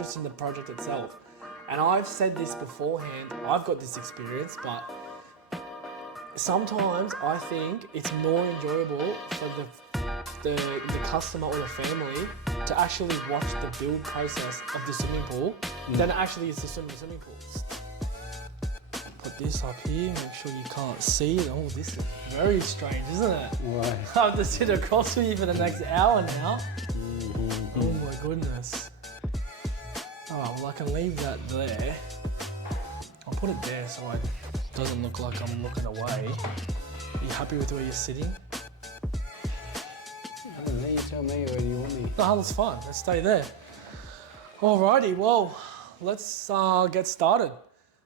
interest in the project itself. And I've said this beforehand, I've got this experience, but sometimes I think it's more enjoyable for the customer or the family to actually watch the build process of the swimming pool than it actually is to swim in the swimming pool. Put this up here, make sure you can't see it. Oh, this is very strange, isn't it? Right. I have to sit across with you for the next hour now. Oh my goodness. Alright, well I can leave that there. I'll put it there so it doesn't look like I'm looking away. Are you happy with where you're sitting? I don't know, you tell me, where do you want me? No, that's fine, let's stay there. Alrighty, well, let's get started.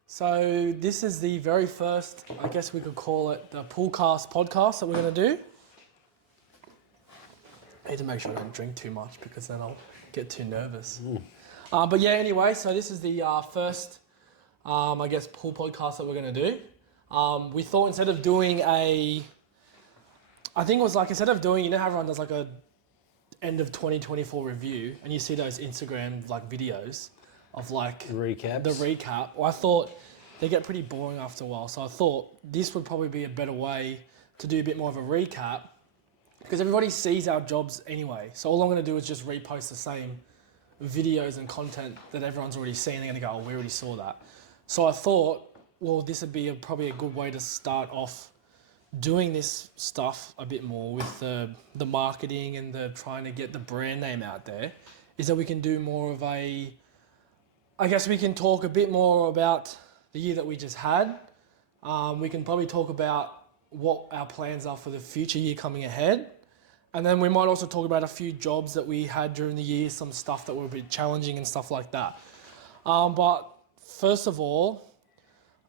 So this is the very first, I guess we could call it the POOLCAST podcast that we're going to do. I need to make sure I don't drink too much because then I'll get too nervous. But yeah, anyway, so this is the first, I guess, pool podcast that we're going to do. We thought instead of doing instead of doing, you know how everyone does like a end of 2024 review and you see those Instagram like videos of like Recaps. The recap. Well, I thought they get pretty boring after a while. So I thought this would probably be a better way to do a bit more of a recap because everybody sees our jobs anyway. So all I'm going to do is just repost the same videos and content that everyone's already seen. They're going to go, oh, we already saw that. So I thought, well, this would be probably a good way to start off doing this stuff a bit more with the marketing and the trying to get the brand name out there, is that we can do more of I guess we can talk a bit more about the year that we just had. We can probably talk about what our plans are for the future year coming ahead. And then we might also talk about a few jobs that we had during the year, some stuff that were a bit challenging and stuff like that. But first of all,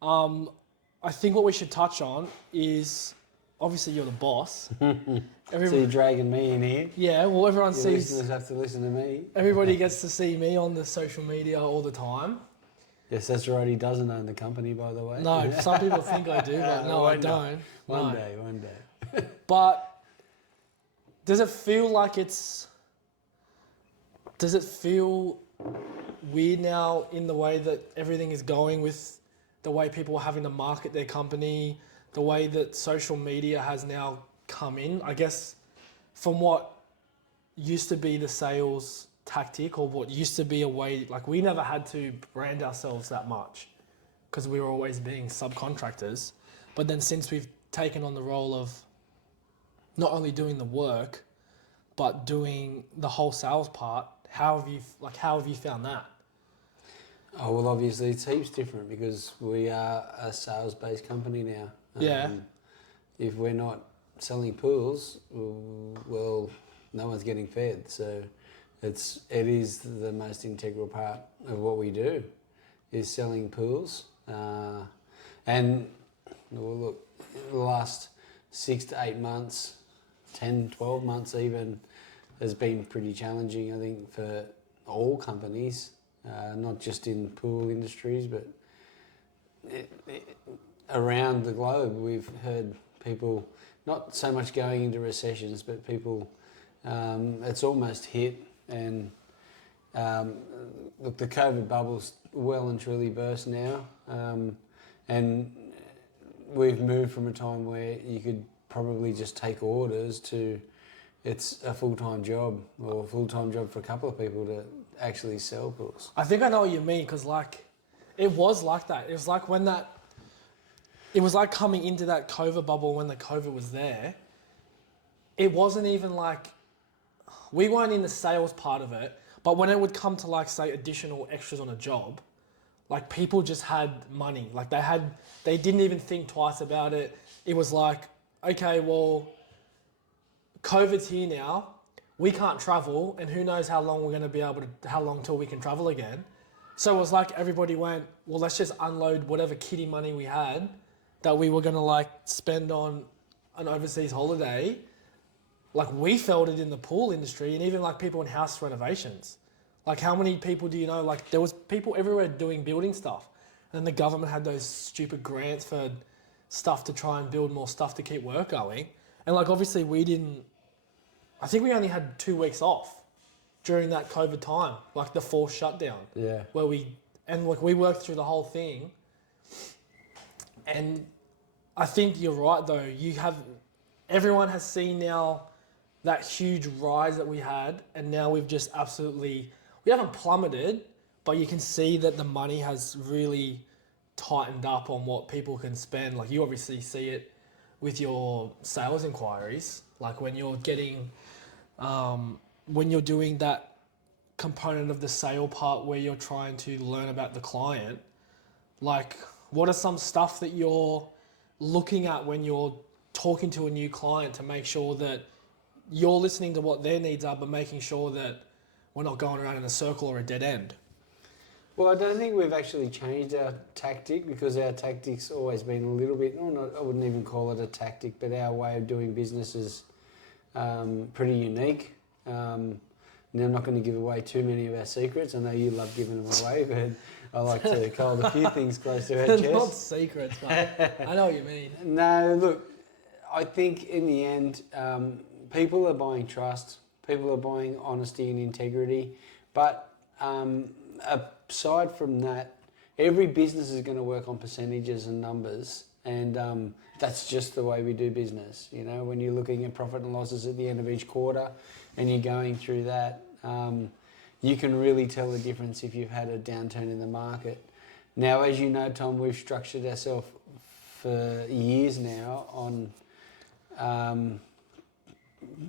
I think what we should touch on is, obviously you're the boss. So you're dragging me in here? Yeah, well everyone Your sees... listeners have to listen to me? Everybody gets to see me on the social media all the time. Yes, that's right, he doesn't own the company, by the way. No, some people think I do, but no, I don't. One No. day. But does it feel weird now in the way that everything is going with the way people are having to market their company, the way that social media has now come in? I guess from what used to be the sales tactic or what used to be a way, like we never had to brand ourselves that much because we were always being subcontractors. But then since we've taken on the role of not only doing the work, but doing the whole sales part, how have you found that? Oh, well, obviously it's heaps different because we are a sales-based company now. Yeah. If we're not selling pools, well, no one's getting fed. So it is the most integral part of what we do, is selling pools. And well, look, the last 6 to 8 months, 10, 12 months even, has been pretty challenging, I think, for all companies, not just in pool industries, but around the globe. We've heard people not so much going into recessions, but people, it's almost hit. And look, the COVID bubble's well and truly burst now. And we've moved from a time where you could probably just take orders to it's a full-time job, or a full-time job for a couple of people to actually sell pools. I think I know what you mean, because it was like that. It was like it was like coming into that COVID bubble when the COVID was there. It wasn't even like, we weren't in the sales part of it, but when it would come to like, say, additional extras on a job, like people just had money. Like they didn't even think twice about it. It was like, okay, well, COVID's here now. We can't travel, and who knows how long we're going to be able to, how long till we can travel again. So it was like everybody went, well, let's just unload whatever kiddie money we had that we were going to like spend on an overseas holiday. Like we felt it in the pool industry, and even like people in house renovations. Like how many people do you know, like there was people everywhere doing building stuff, and then the government had those stupid grants for stuff to try and build more stuff to keep work going. And like obviously I think we only had 2 weeks off during that COVID time, like the forced shutdown. Yeah. Where we worked through the whole thing. And I think you're right though. Everyone has seen now that huge rise that we had, and now we've just we haven't plummeted, but you can see that the money has really tightened up on what people can spend. Like you obviously see it with your sales inquiries. Like when you're getting, when you're doing that component of the sale part where you're trying to learn about the client, like what are some stuff that you're looking at when you're talking to a new client to make sure that you're listening to what their needs are, but making sure that we're not going around in a circle or a dead end? Well, I don't think we've actually changed our tactic, because our tactic's always been a little bit, I wouldn't even call it a tactic, but our way of doing business is pretty unique. Now, I'm not going to give away too many of our secrets. I know you love giving them away, but I like to hold a few things close to our chest. Not secrets, but I know what you mean. No, look, I think in the end, people are buying trust, people are buying honesty and integrity, but aside from that, every business is going to work on percentages and numbers, and that's just the way we do business. You know, when you're looking at profit and losses at the end of each quarter and you're going through that, you can really tell the difference if you've had a downturn in the market. Now, as you know, Tom, we've structured ourselves for years now on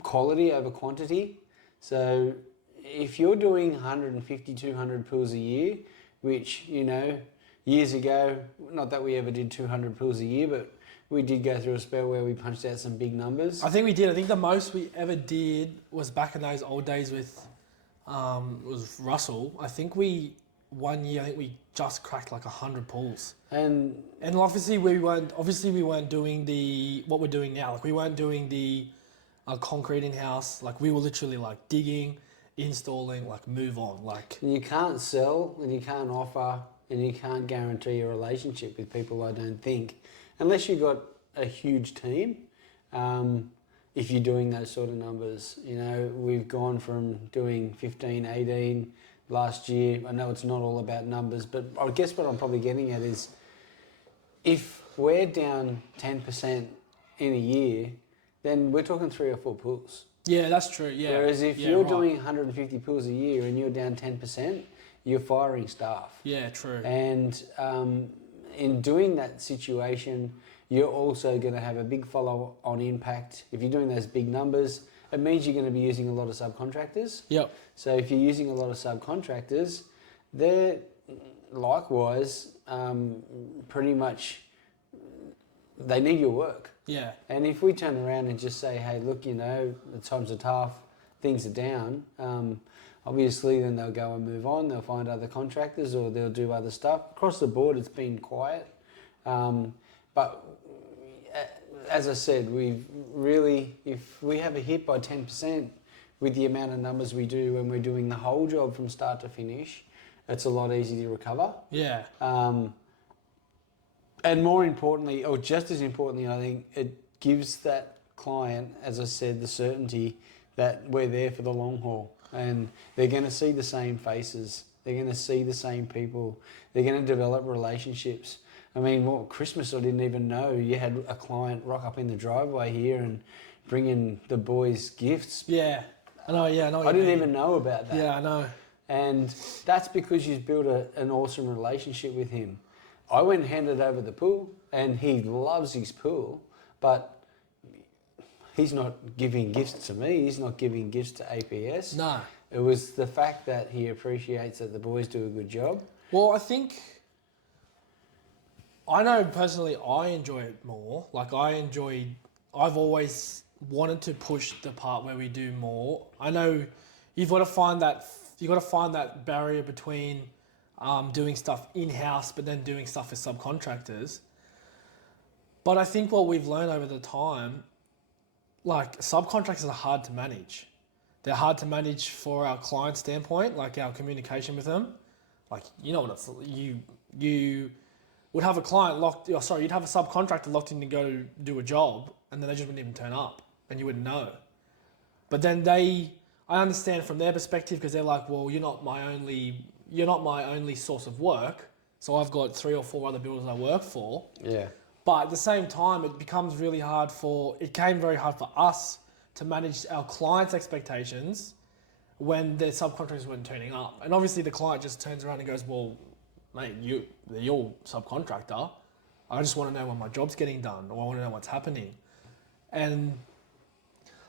quality over quantity. So if you're doing 150, 200 pools a year, which, you know, years ago, not that we ever did 200 pools a year, but we did go through a spell where we punched out some big numbers. I think we did. I think the most we ever did was back in those old days with was Russell. I think one year we just cracked like 100 pools. And obviously we weren't doing what we're doing now. Like we weren't doing the concrete in house. Like we were literally like digging, installing, like move on. Like you can't sell and you can't offer and you can't guarantee a relationship with people, I don't think, unless you've got a huge team. If you're doing those sort of numbers, you know, we've gone from doing 15, 18 last year. I know it's not all about numbers, but I guess what I'm probably getting at is if we're down 10% in a year, then we're talking 3 or 4 pools. Yeah, that's true. Yeah. Whereas if you're doing 150 pools a year and you're down 10%, you're firing staff. Yeah, true. And in doing that situation, you're also going to have a big follow-on impact. If you're doing those big numbers, it means you're going to be using a lot of subcontractors. Yep. So if you're using a lot of subcontractors, they're likewise pretty much, they need your work. Yeah. And if we turn around and just say, hey, look, you know, the times are tough, things are down, obviously then they'll go and move on, they'll find other contractors or they'll do other stuff. Across the board, it's been quiet. But as I said, we've really, if we have a hit by 10% with the amount of numbers we do when we're doing the whole job from start to finish, it's a lot easier to recover. Yeah. And more importantly, or just as importantly, I think it gives that client, as I said, the certainty that we're there for the long haul. And they're going to see the same faces. They're going to see the same people. They're going to develop relationships. I mean, Christmas, I didn't even know you had a client rock up in the driveway here and bring in the boys' gifts. Yeah, I know. Yeah, I know. I didn't even know about that. Yeah, I know. And that's because you've built an awesome relationship with him. I went and handed over the pool, and he loves his pool, but he's not giving gifts to me. He's not giving gifts to APS. No. It was the fact that he appreciates that the boys do a good job. Well, I know personally I enjoy it more. Like I've always wanted to push the part where we do more. I know you've got to find that barrier between doing stuff in-house but then doing stuff with subcontractors. But I think what we've learned over the time, like subcontractors are hard to manage. They're hard to manage for our client standpoint, like our communication with them. Like, you know what it's, you would have a client you'd have a subcontractor locked in to go do a job and then they just wouldn't even turn up and you wouldn't know. But then I understand from their perspective because they're like, well, you're not my only source of work. So I've got 3 or 4 other builders I work for. Yeah. But at the same time, it became very hard for us to manage our clients' expectations when their subcontractors weren't turning up. And obviously the client just turns around and goes, well, mate, they're your subcontractor. I just want to know when my job's getting done, or I want to know what's happening. And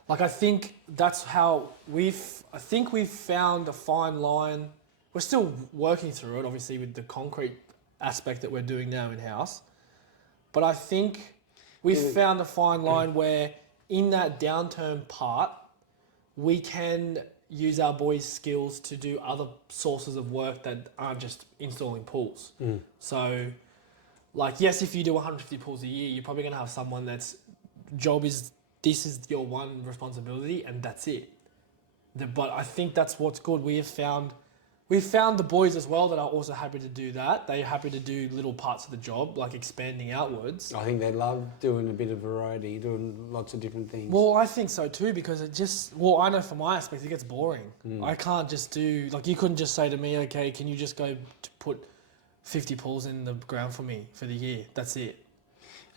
like, I think that's how we've found a fine line. We're still working through it, obviously, with the concrete aspect that we're doing now in-house. But I think we've found a fine line where in that downturn part, we can use our boys' skills to do other sources of work that aren't just installing pools. So, like, yes, if you do 150 pools a year, you're probably going to have someone that's job is, this is your one responsibility and that's it. But I think that's what's good. We've found the boys as well that are also happy to do that. They're happy to do little parts of the job, like expanding outwards. I think they love doing a bit of variety, doing lots of different things. Well, I think so too, because I know from my aspect, it gets boring. I can't just do, like, you couldn't just say to me, okay, can you just go to put 50 pools in the ground for me for the year? That's it.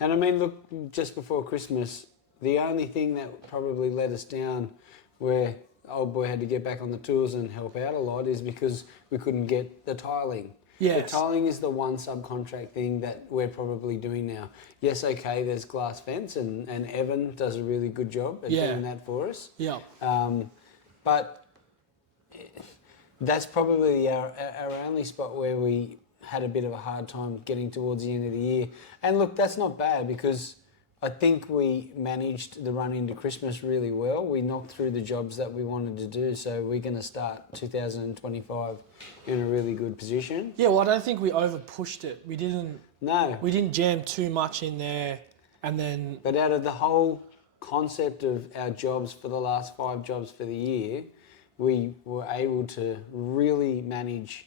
And I mean, look, just before Christmas, the only thing that probably let us down where old boy had to get back on the tools and help out a lot is because we couldn't get the tiling. Yes. The tiling is the one subcontract thing that we're probably doing now. Yes, okay, there's glass fence and Evan does a really good job at doing that for us. Yeah. But that's probably our only spot where we had a bit of a hard time getting towards the end of the year. And look, that's not bad because I think we managed the run into Christmas really well. We knocked through the jobs that we wanted to do, so we're going to start 2025 in a really good position. Yeah, well, I don't think we over pushed it. We didn't jam too much in there, and then. But out of the whole concept of our jobs for the last 5 jobs for the year, we were able to really manage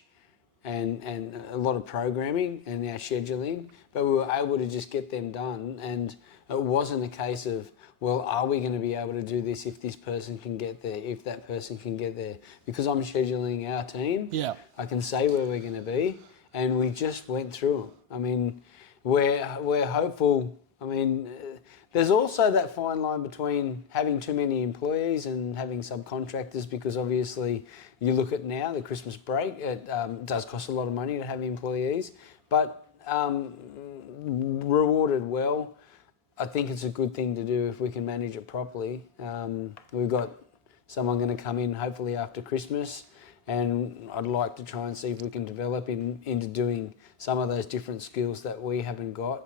and a lot of programming and our scheduling, but we were able to just get them done. And it wasn't a case of, well, are we going to be able to do this if this person can get there, if that person can get there? Because I'm scheduling our team, I can say where we're going to be, and we just went through them. I mean, we're hopeful. I mean, there's also that fine line between having too many employees and having subcontractors, because obviously you look at now, the Christmas break, it does cost a lot of money to have employees, but rewarded well. I think it's a good thing to do if we can manage it properly. We've got someone going to come in hopefully after Christmas, and I'd like to try and see if we can develop into doing some of those different skills that we haven't got.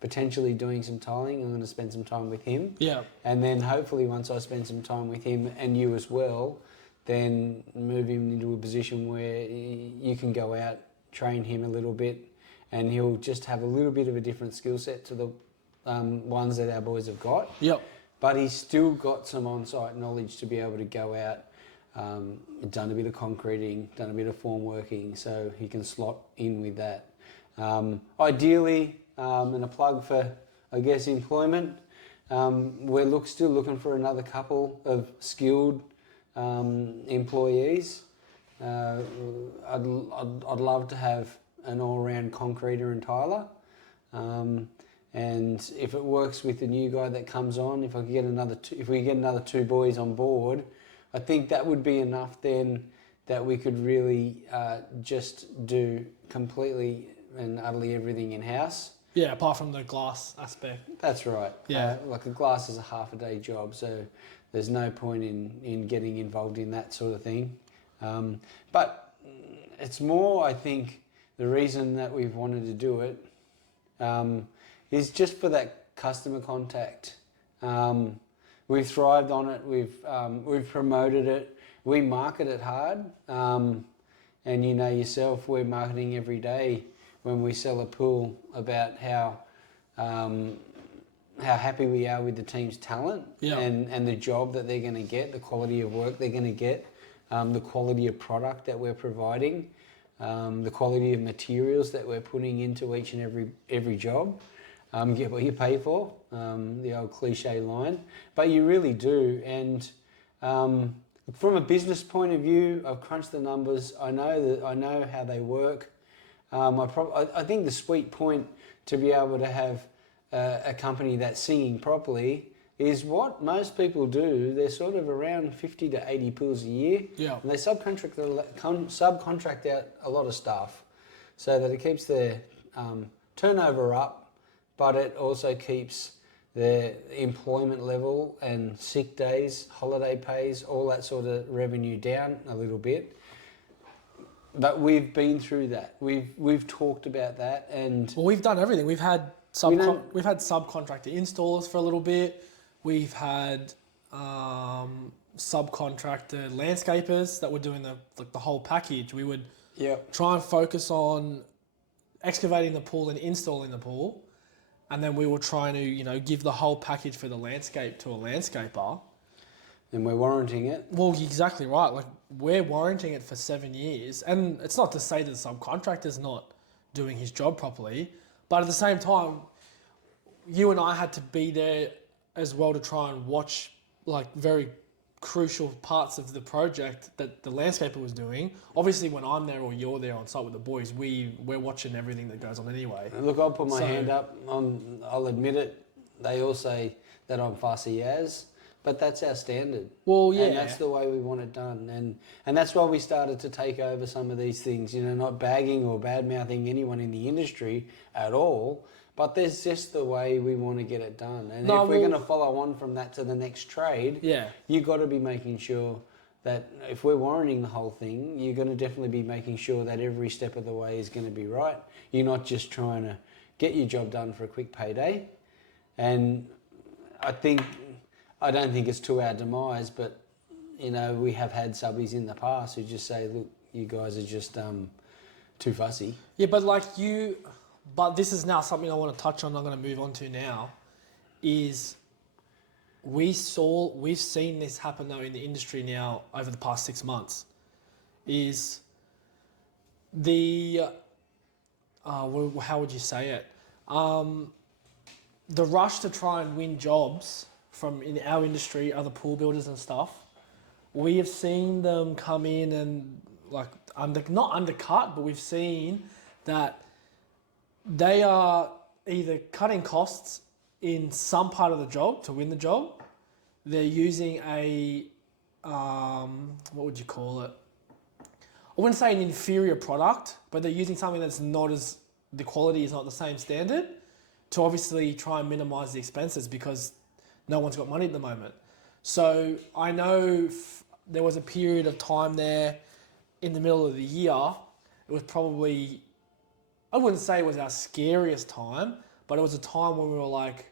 Potentially doing some tiling. I'm going to spend some time with him. Yeah. And then hopefully once I spend some time with him and you as well, then move him into a position where you can go out, train him a little bit, and he'll just have a little bit of a different skill set to the ones that our boys have got. Yep. But he's still got some on-site knowledge to be able to go out, done a bit of concreting, done a bit of form working, so he can slot in with that. Ideally, and a plug for, I guess, employment, we're still looking for another couple of skilled employees. I'd love to have an all-round concreter and tiler. And if it works with the new guy that comes on, if we get another 2 boys on board, I think that would be enough then that we could really just do completely and utterly everything in-house. Yeah, apart from the glass aspect. That's right. Yeah. Like a glass is a half-a-day job, so there's no point in getting involved in that sort of thing. But it's more, I think, the reason that we've wanted to do it is just for that customer contact. We've thrived on it. We've promoted it. We market it hard, and you know yourself, we're marketing every day when we sell a pool about how happy we are with the team's talent and the job that they're going to get, the quality of work they're going to get, the quality of product that we're providing, the quality of materials that we're putting into each and every job. Get what you pay for, the old cliche line, but you really do. And From a business point of view, I've crunched the numbers. I know how they work. I think the sweet point to be able to have a company that's singing properly is what most people do. They're sort of around 50 to 80 pools a year. Yeah. And they subcontract out a lot of stuff so that it keeps their turnover up, but it also keeps their employment level and sick days, holiday pays, all that sort of revenue down a little bit. But we've been through that. We've talked about that, and well, we've done everything. We've had subcontractor installers for a little bit. We've had subcontractor landscapers that were doing the whole package. We would try and focus on excavating the pool and installing the pool, and then we were trying to give the whole package for the landscape to a landscaper. And we're warranting it. Well, exactly right. Like, we're warranting it for 7 years, and it's not to say that the subcontractor's not doing his job properly, but at the same time, you and I had to be there as well to try and watch like very crucial parts of the project that the landscaper was doing. Obviously, when I'm there or you're there on site with the boys, we're watching everything that goes on anyway. Look, I'll put my hand up. I'll admit it. They all say that I'm fussy as, but that's our standard. Well, yeah. And that's the way we want it done. And that's why we started to take over some of these things, not bagging or bad-mouthing anyone in the industry at all, but there's just the way we want to get it done. And if we're going to follow on from that to the next trade, you got to be making sure that if we're warranting the whole thing, you're going to definitely be making sure that every step of the way is going to be right. You're not just trying to get your job done for a quick payday. And I don't think it's to our demise, but we have had subbies in the past who just say, look, you guys are just too fussy. Yeah, but this is now something I want to touch on. I'm going to move on to now. Is we've seen this happen though in the industry now over the past 6 months. Is the how would you say it? The rush to try and win jobs from in our industry, other pool builders and stuff. We have seen them come in and not undercut, but we've seen that they are either cutting costs in some part of the job to win the job. They're using what would you call it? I wouldn't say an inferior product, but they're using something that's the quality is not the same standard to obviously try and minimize the expenses because no one's got money at the moment. So I know there was a period of time there in the middle of the year. It was probably, I wouldn't say it was our scariest time, but it was a time when we were like,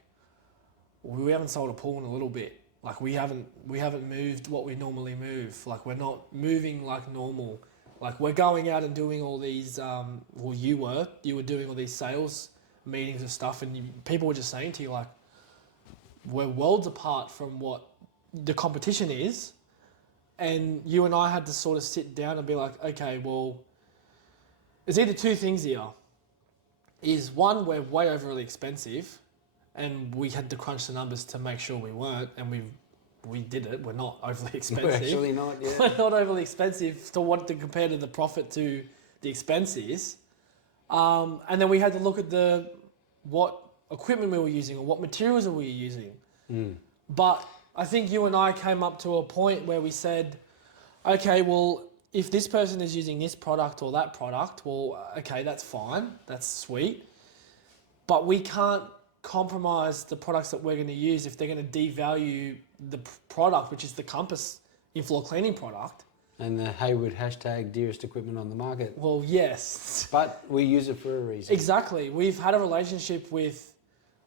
we haven't sold a pool in a little bit. Like we haven't moved what we normally move. Like we're not moving like normal. Like we're going out and doing all these, you were doing all these sales meetings and stuff, and people were just saying to you like, we're worlds apart from what the competition is. And you and I had to sort of sit down and be like, okay, well, there's either two things here. Is one, we're way overly expensive, and we had to crunch the numbers to make sure we weren't, and we did it. We're not overly expensive. We're actually not, yeah. We're not overly expensive to compare to the profit to the expenses. And then we had to look at what equipment we were using or what materials we were using. But I think you and I came up to a point where we said, okay, well, if this person is using this product or that product, well, okay, that's fine. That's sweet. But we can't compromise the products that we're going to use if they're going to devalue the product, which is the Compass in-floor cleaning product. And the Hayward hashtag dearest equipment on the market. Well, yes. But we use it for a reason. Exactly. We've had a relationship with,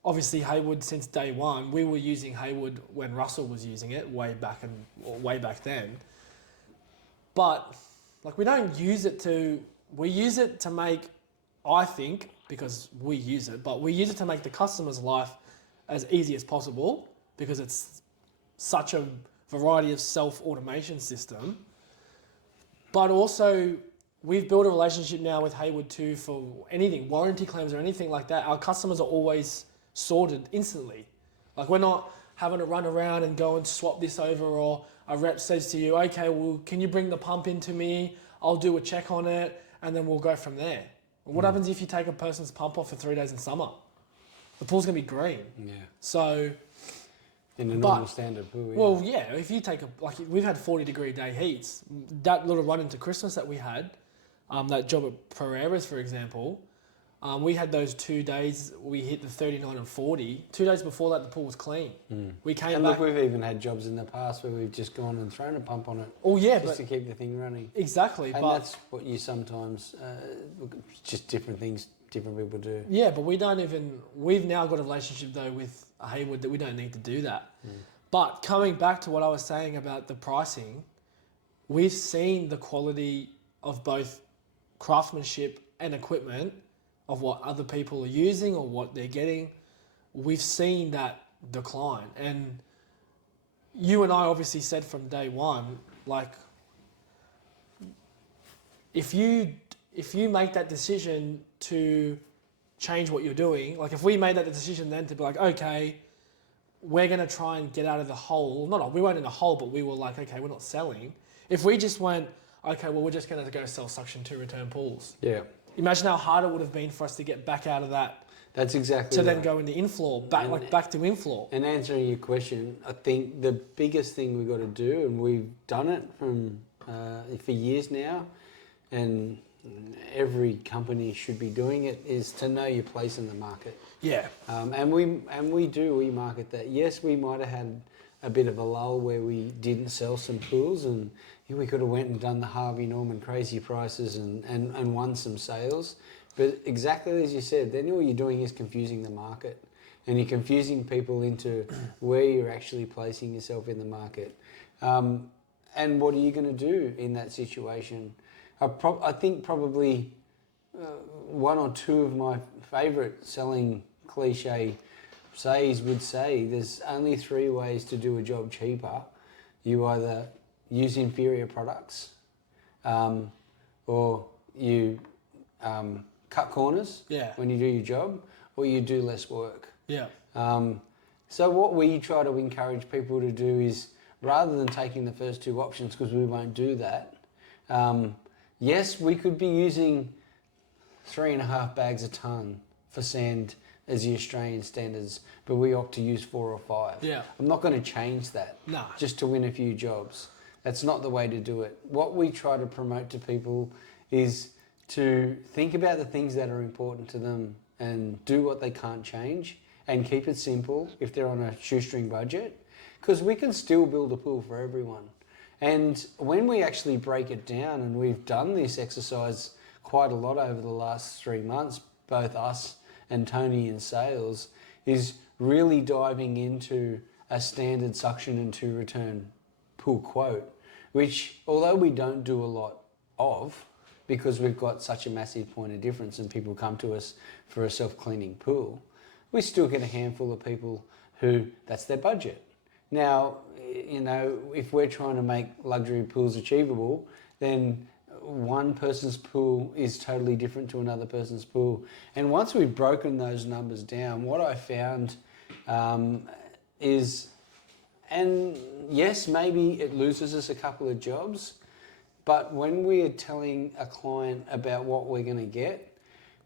obviously, Hayward since day one. We were using Hayward when Russell was using it way back then. But we don't use it we use it to make, I think, because we use it, but we use it to make the customer's life as easy as possible because it's such a variety of self-automation system. But also, we've built a relationship now with Hayward too for anything, warranty claims or anything like that. Our customers are always sorted instantly. Like we're not having to run around and go and swap this over, or a rep says to you, okay, well, can you bring the pump into me? I'll do a check on it, and then we'll go from there. What happens if you take a person's pump off for 3 days in summer? The pool's going to be green. Yeah. So... In a normal standard pool, yeah. Well, yeah, if you take we've had 40-degree day heats. That little run into Christmas that we had, that job at Pereira's, for example, we had those 2 days we hit the 39 and 40. 2 days before that, the pool was clean. We came and back. look, we've even had jobs in the past where we've just gone and thrown a pump on it. Oh yeah, just to keep the thing running. Exactly, And but that's what you sometimes, just different things different people do. yeah, but we've now got a relationship though with Hayward that we don't need to do that. But coming back to what I was saying about the pricing, we've seen the quality of both craftsmanship and equipment of what other people are using or what they're getting. We've seen that decline. And you and I obviously said from day one, like, if you make that decision to change what you're doing, like if we made that decision then to be like, okay, we're going to try and get out of the hole. We weren't in a hole, but we were like, okay, we're not selling. If we just went, okay, well, we're just going to go sell suction 2 return pools. Yeah. Imagine how hard it would have been for us to get back out of that. That's exactly to right. then go into in-floor, back to in-floor. And answering your question, I think the biggest thing we've got to do, and we've done it for years now, and every company should be doing it, is to know your place in the market. Yeah. And we market that. Yes, we might have had a bit of a lull where we didn't sell some pools, and we could have went and done the Harvey Norman crazy prices and won some sales. But exactly as you said, then all you're doing is confusing the market, and you're confusing people into where you're actually placing yourself in the market. And what are you going to do in that situation? I think probably one or two of my favourite selling cliche says would say there's only 3 ways to do a job cheaper. You either use inferior products, or you cut corners when you do your job, or you do less work. Yeah. So what we try to encourage people to do is, rather than taking the first 2 options, because we won't do that, yes, we could be using 3.5 bags a tonne for sand as the Australian standards, but we opt to use 4 or 5. Yeah. I'm not going to change that just to win a few jobs. That's not the way to do it. What we try to promote to people is to think about the things that are important to them and do what they can't change, and keep it simple if they're on a shoestring budget, because we can still build a pool for everyone. And when we actually break it down, and we've done this exercise quite a lot over the last 3 months, both us and Tony in sales, is really diving into a standard suction and 2 return pool quote, which, although we don't do a lot of, because we've got such a massive point of difference and people come to us for a self-cleaning pool, we still get a handful of people who that's their budget. Now, if we're trying to make luxury pools achievable, then one person's pool is totally different to another person's pool. And once we've broken those numbers down, what I found is, and yes, maybe it loses us a couple of jobs, but when we're telling a client about what we're going to get,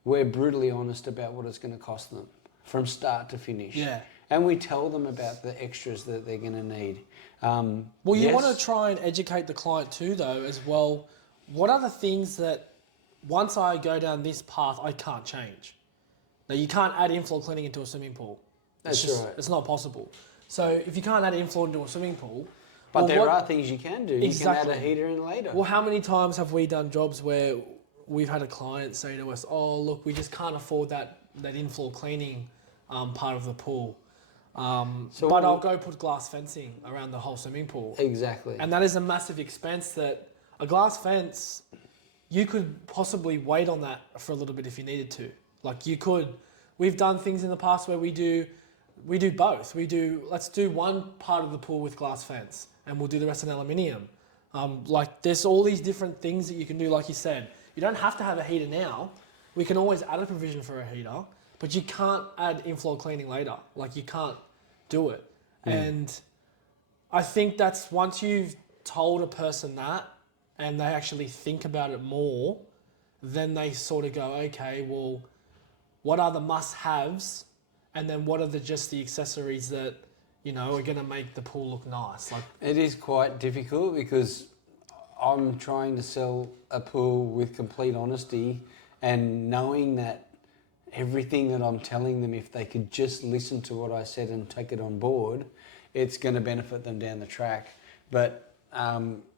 we're brutally honest about what it's going to cost them from start to finish. Yeah. And we tell them about the extras that they're going to need. Well, you want to try and educate the client too, though, as well. What are the things that, once I go down this path, I can't change? Now, you can't add inflow cleaning into a swimming pool. That's right. It's not possible. So if you can't add inflow into a swimming pool... But there are things you can do. Exactly. You can add a heater in later. Well, how many times have we done jobs where we've had a client say to us, oh, look, we just can't afford that inflow cleaning part of the pool. But I'll go put glass fencing around the whole swimming pool. Exactly. And that is a massive expense that a glass fence, you could possibly wait on that for a little bit if you needed to. Like you could, we've done things in the past where we do both. Let's do one part of the pool with glass fence and we'll do the rest in aluminium. There's all these different things that you can do. Like you said, you don't have to have a heater now. We can always add a provision for a heater, but you can't add inflow cleaning later. Like you can't do it. And I think that's once you've told a person that and they actually think about it more, then they sort of go, okay, well, what are the must-haves? And then what are just the accessories that, are going to make the pool look nice? Like, it is quite difficult because I'm trying to sell a pool with complete honesty and knowing that everything that I'm telling them, if they could just listen to what I said and take it on board, it's going to benefit them down the track. But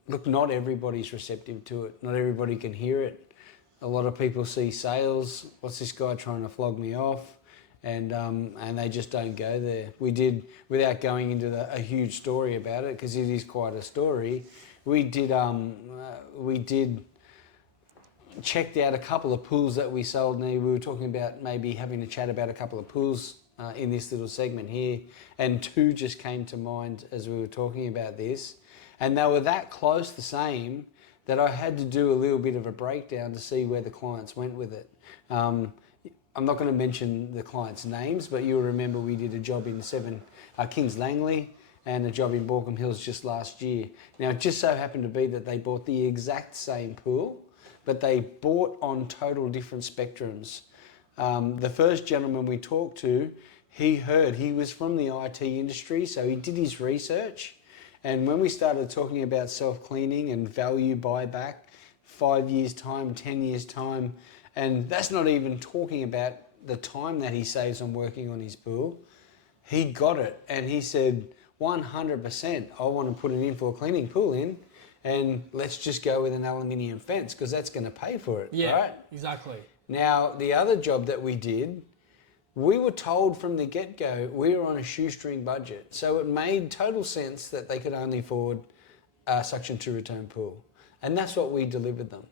look, not everybody's receptive to it. Not everybody can hear it. A lot of people see sales. What's this guy trying to flog me off? And they just don't go there. We did, without going into a huge story about it, because it is quite a story. We did checked out a couple of pools that we sold. And we were talking about maybe having a chat about a couple of pools in this little segment here, and two just came to mind as we were talking about this, and they were that close the same that I had to do a little bit of a breakdown to see where the clients went with it. I'm not going to mention the clients' names, but you'll remember we did a job in Kings Langley and a job in Borkham Hills just last year. Now, it just so happened to be that they bought the exact same pool, but they bought on total different spectrums. The first gentleman we talked to, he was from the IT industry, so he did his research. And when we started talking about self-cleaning and value buyback, 5 years' time, 10 years' time, and that's not even talking about the time that he saves on working on his pool, he got it. And he said, 100%, I want to put an in-floor cleaning pool in, and let's just go with an aluminium fence because that's going to pay for it, right? Exactly. Now, the other job that we did, we were told from the get-go we were on a shoestring budget. So it made total sense that they could only afford a Suction 2 return pool. And that's what we delivered them.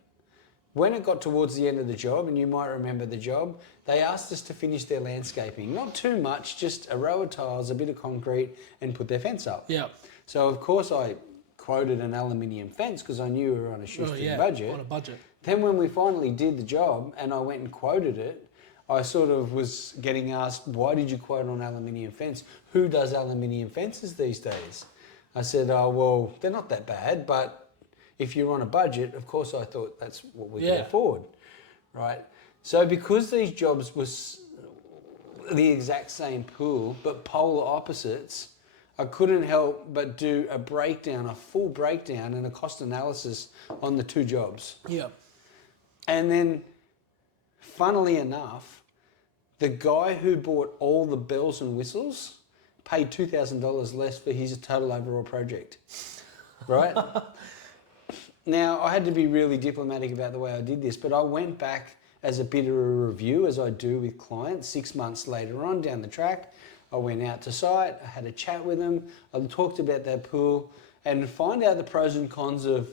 When it got towards the end of the job, and you might remember the job, they asked us to finish their landscaping. Not too much, just a row of tiles, a bit of concrete, and put their fence up. Yeah. So, of course, I quoted an aluminium fence because I knew we were on a shoestring budget. On a budget. Then when we finally did the job and I went and quoted it, I sort of was getting asked, why did you quote on aluminium fence? Who does aluminium fences these days? I said, oh, well, they're not that bad, but if you're on a budget, of course I thought that's what we could afford, right? So because these jobs was the exact same pool, but polar opposites, I couldn't help but do a breakdown, a full breakdown and a cost analysis on the two jobs. Yeah. And then, funnily enough, the guy who bought all the bells and whistles paid $2,000 less for his total overall project, right? Now, I had to be really diplomatic about the way I did this, but I went back as a bit of a review, as I do with clients 6 months later on down the track. I went out to site, I had a chat with them, I talked about their pool and find out the pros and cons of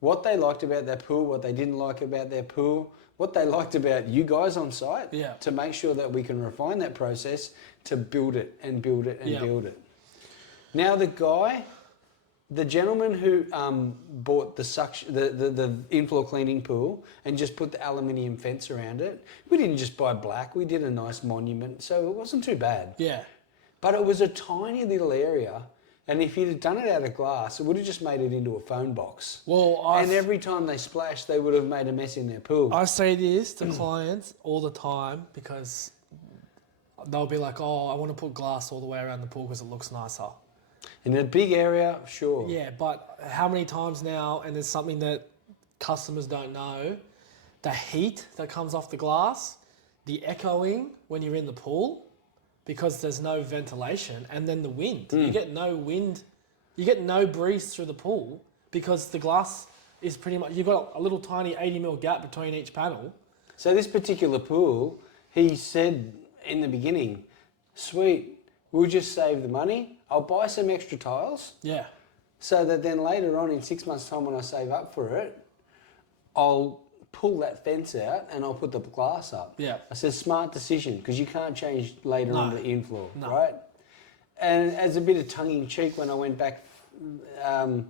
what they liked about their pool, what they didn't like about their pool, what they liked about you guys on site, to make sure that we can refine that process to build it and build it and build it. Now the gentleman who bought the infloor cleaning pool and just put the aluminium fence around it, we didn't just buy black, we did a nice monument, so it wasn't too bad. Yeah. But it was a tiny little area, and if you'd have done it out of glass, it would have just made it into a phone box. Well, and every time they splashed, they would have made a mess in their pool. I say this to clients all the time because they'll be like, oh, I want to put glass all the way around the pool because it looks nicer. In a big area, sure. Yeah, but how many times now, and it's something that customers don't know, the heat that comes off the glass, the echoing when you're in the pool, because there's no ventilation, and then the wind. You get no wind, you get no breeze through the pool because the glass is pretty much, you've got a little tiny 80mm gap between each panel. So this particular pool, he said in the beginning, sweet, we'll just save the money. I'll buy some extra tiles. Yeah. So that then later on in 6 months' time when I save up for it, I'll pull that fence out and I'll put the glass up. Yeah. I said, smart decision, because you can't change later on the inflow, right? And as a bit of tongue-in-cheek, when I went back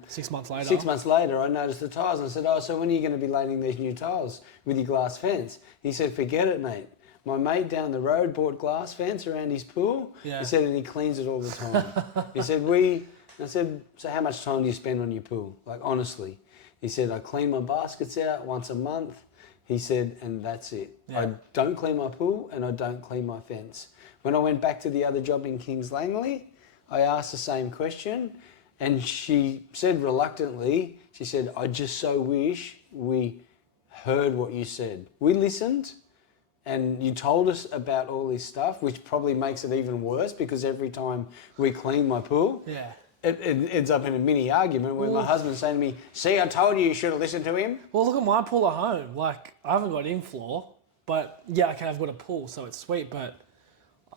6 months later. 6 months later, I noticed the tiles and I said, oh, so when are you going to be laying these new tiles with your glass fence? He said, forget it, mate. My mate down the road bought glass fence around his pool. Yeah. He said, and he cleans it all the time. He said, I said, so how much time do you spend on your pool? Like, honestly. He said, I clean my baskets out once a month. He said, and that's it. Yeah. I don't clean my pool and I don't clean my fence. When I went back to the other job in Kings Langley, I asked the same question, and she said reluctantly, she said, I just so wish we heard what you said. We listened, and you told us about all this stuff, which probably makes it even worse because every time we clean my pool, Yeah. it ends up in a mini argument where my husband's saying to me, see, I told you should have listened to him. Well, look at my pool at home. Like, I haven't got in-floor, but yeah, okay, I've got a pool, so it's sweet, but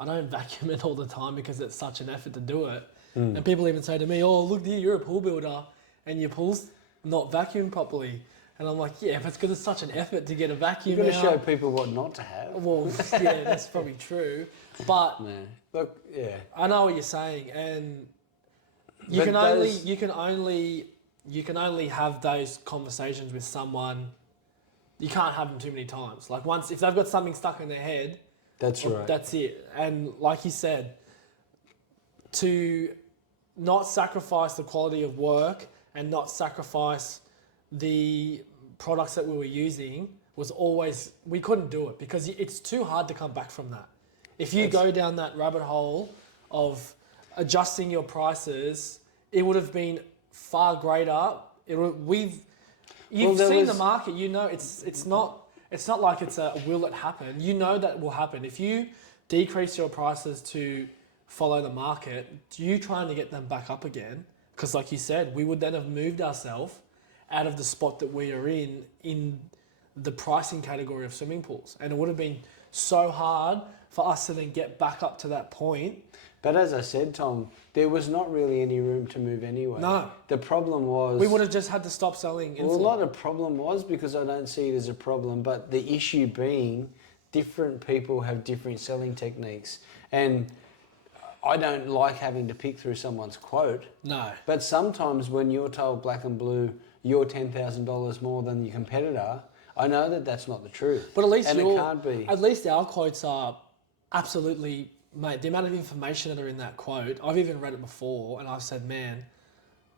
I don't vacuum it all the time because it's such an effort to do it. And people even say to me, oh, look here, you're a pool builder and your pool's not vacuumed properly. And I'm like, yeah, but it's because it's such an effort to get a vacuum You've got to out. show people what not to have. Well, yeah, that's probably true. But No. Look, yeah. I know what you're saying, and you But can those- you can only have those conversations with someone. You can't have them too many times. Like once, if they've got something stuck in their head, That's right. that's it. And like you said, to not sacrifice the quality of work and not sacrifice the products that we were using was always, we couldn't do it because it's too hard to come back from that. If you go down that rabbit hole of adjusting your prices, it would have been far greater. You've seen the market, you know it's not like it's a will it happen. You know that will happen. If you decrease your prices to follow the market, you trying to get them back up again, because like you said, we would then have moved ourselves out of the spot that we are in the pricing category of swimming pools. And it would have been so hard for us to then get back up to that point. But as I said, Tom, there was not really any room to move anyway. No. The problem was... We would have just had to stop selling Well, in-floor. not a problem was, because I don't see it as a problem, but the issue being different people have different selling techniques. And I don't like having to pick through someone's quote. No. But sometimes when you're told black and blue, you're $10,000 more than your competitor, I know that that's not the truth. But at least and it can't be. At least our quotes are absolutely, mate, the amount of information that are in that quote, I've even read it before and I've said, man,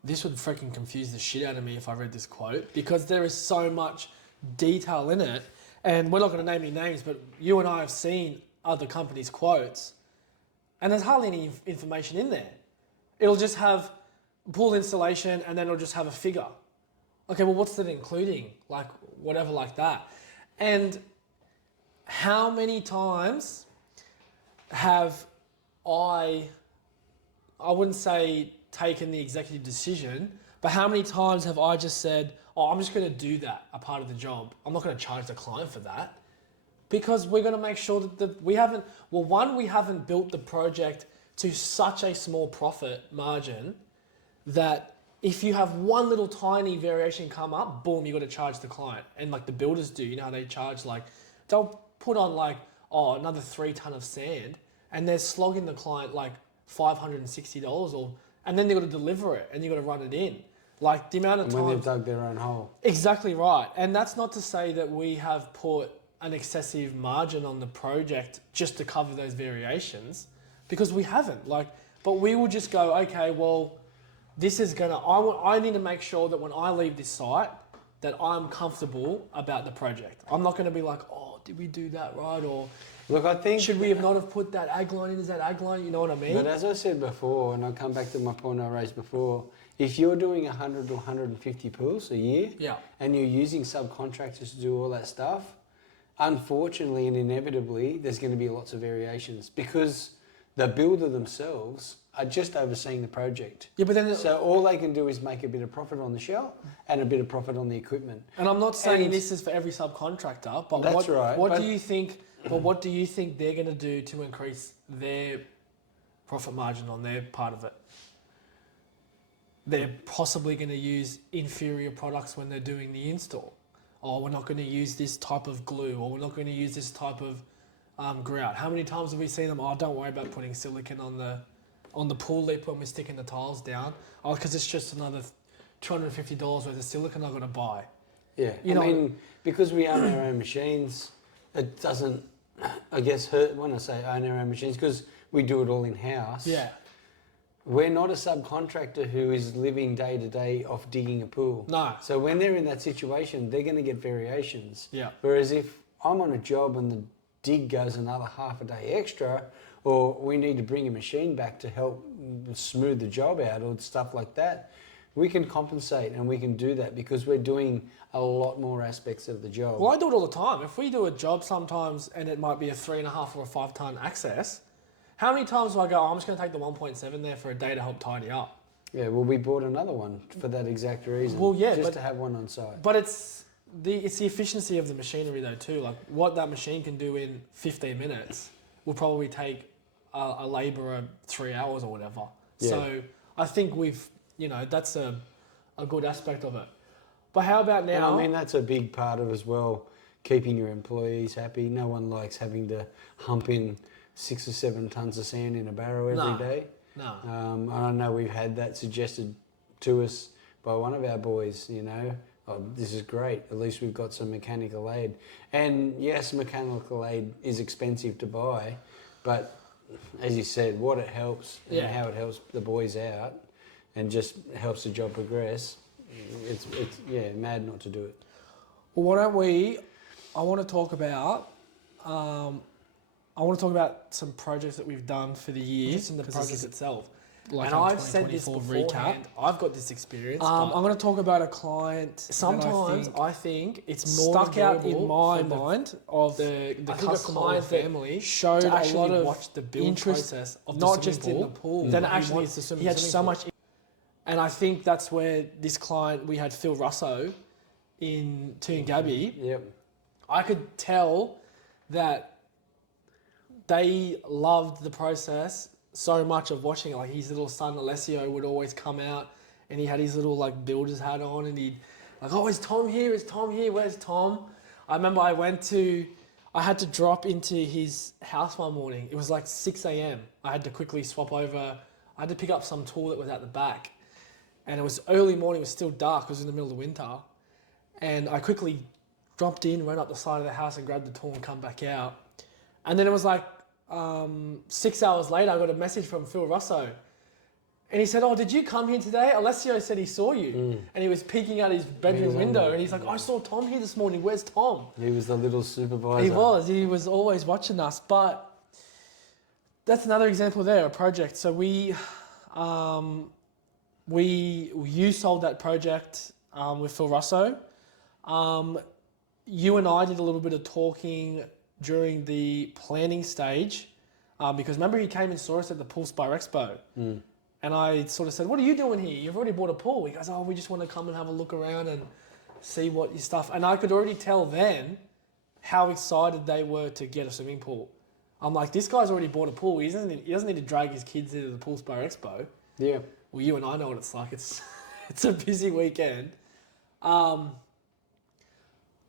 this would freaking confuse the shit out of me if I read this quote, because there is so much detail in it. And we're not going to name any names, but you and I have seen other companies' quotes and there's hardly any information in there. It'll just have pool installation and then it'll just have a figure. Okay, well, what's that including? Like, whatever like that. And how many times have I wouldn't say taken the executive decision, but how many times have I just said, oh, I'm just going to do that, a part of the job. I'm not going to charge the client for that, because we're going to make sure that we haven't built the project to such a small profit margin that if you have one little tiny variation come up, boom, you got to charge the client. And like the builders do, you know how they charge, like, they'll put on like, oh, another 3 ton of sand, and they're slogging the client like $560 and then they got to deliver it and you got to run it in. Like the amount of time. When they've dug their own hole. Exactly right. And that's not to say that we have put an excessive margin on the project just to cover those variations, because we haven't. Like, but we will just go, okay, well, this is gonna, I need to make sure that when I leave this site that I'm comfortable about the project. I'm not gonna be like, oh, did we do that right? Or Look, I think... should we have not have put that ag line in? Is that ag line? You know what I mean? But as I said before, and I come back to my point I raised before, if you're doing 100 to 150 pools a year, Yeah. and you're using subcontractors to do all that stuff, unfortunately and inevitably, there's going to be lots of variations, because the builder themselves are just overseeing the project. Yeah, but then... So all they can do is make a bit of profit on the shell and a bit of profit on the equipment. And I'm not saying And- this is for every subcontractor, but That's right, what but- do you think? Well, what do you think they're going to do to increase their profit margin on their part of it? They're possibly going to use inferior products when they're doing the install. Or we're not going to use this type of glue, or we're not going to use this type of grout. How many times have we seen them? Oh, don't worry about putting silicone on the pool lip when we're sticking the tiles down. Oh, because it's just another $250 worth of silicone I've got to buy. Yeah, You know- I mean, because we own our own machines, it doesn't I guess, when I say own our own machines, because we do it all in-house. Yeah. We're not a subcontractor who is living day to day off digging a pool. No. So when they're in that situation, they're going to get variations. Yeah. Whereas if I'm on a job and the dig goes another half a day extra, or we need to bring a machine back to help smooth the job out or stuff like that, we can compensate and we can do that because we're doing a lot more aspects of the job. Well, I do it all the time. If we do a job sometimes and it might be a 3.5 or a 5 ton access, how many times do I go, oh, I'm just going to take the 1.7 there for a day to help tidy up? Yeah, well, we bought another one for that exact reason. Well, yeah, just but, to have one on site. But it's the efficiency of the machinery though too. Like what that machine can do in 15 minutes will probably take a labourer 3 hours or whatever. Yeah. So I think that's a good aspect of it. But how about now? And I mean, that's a big part of as well, keeping your employees happy. No one likes having to hump in 6 or 7 tons of sand in a barrow every day. No. I know we've had that suggested to us by one of our boys, oh, this is great. At least we've got some mechanical aid. And yes, mechanical aid is expensive to buy, but as you said, what it helps and how it helps the boys out and just helps the job progress, it's mad not to do it. Well, why don't we? I want to talk about some projects that we've done for the year. Just in the project itself. Like and I've said this beforehand. I've got this experience. I'm going to talk about a client. Sometimes I think it's more stuck out in my mind of the customer or family showed a lot of watch the build process of not just in the pool, then actually he had so much. And I think that's where this client, we had Phil Russo in Toongabbie. Yep. I could tell that they loved the process so much of watching it. Like his little son Alessio would always come out and he had his little like builder's hat on and he'd like, oh, is Tom here? Is Tom here? Where's Tom? I remember I had to drop into his house one morning. It was like 6 a.m. I had to quickly swap over. I had to pick up some tool that was at the back. And it was early morning, it was still dark, it was in the middle of the winter. And I quickly dropped in, ran up the side of the house and grabbed the tool and come back out. And then it was like 6 hours later, I got a message from Phil Russo. And he said, oh, did you come here today? Alessio said he saw you. And he was peeking out his bedroom window and he's like, I saw Tom here this morning, where's Tom? He was the little supervisor. He was always watching us. But that's another example there, a project. So you sold that project with Phil Russo. You and I did a little bit of talking during the planning stage because remember he came and saw us at the Pool Spire Expo. And I sort of said, what are you doing here? You've already bought a pool. He goes, oh, we just want to come and have a look around and see what your stuff. And I could already tell then how excited they were to get a swimming pool. I'm like, this guy's already bought a pool. He doesn't need to drag his kids into the Pool Spire Expo. Yeah. Well, you and I know what it's like. It's a busy weekend.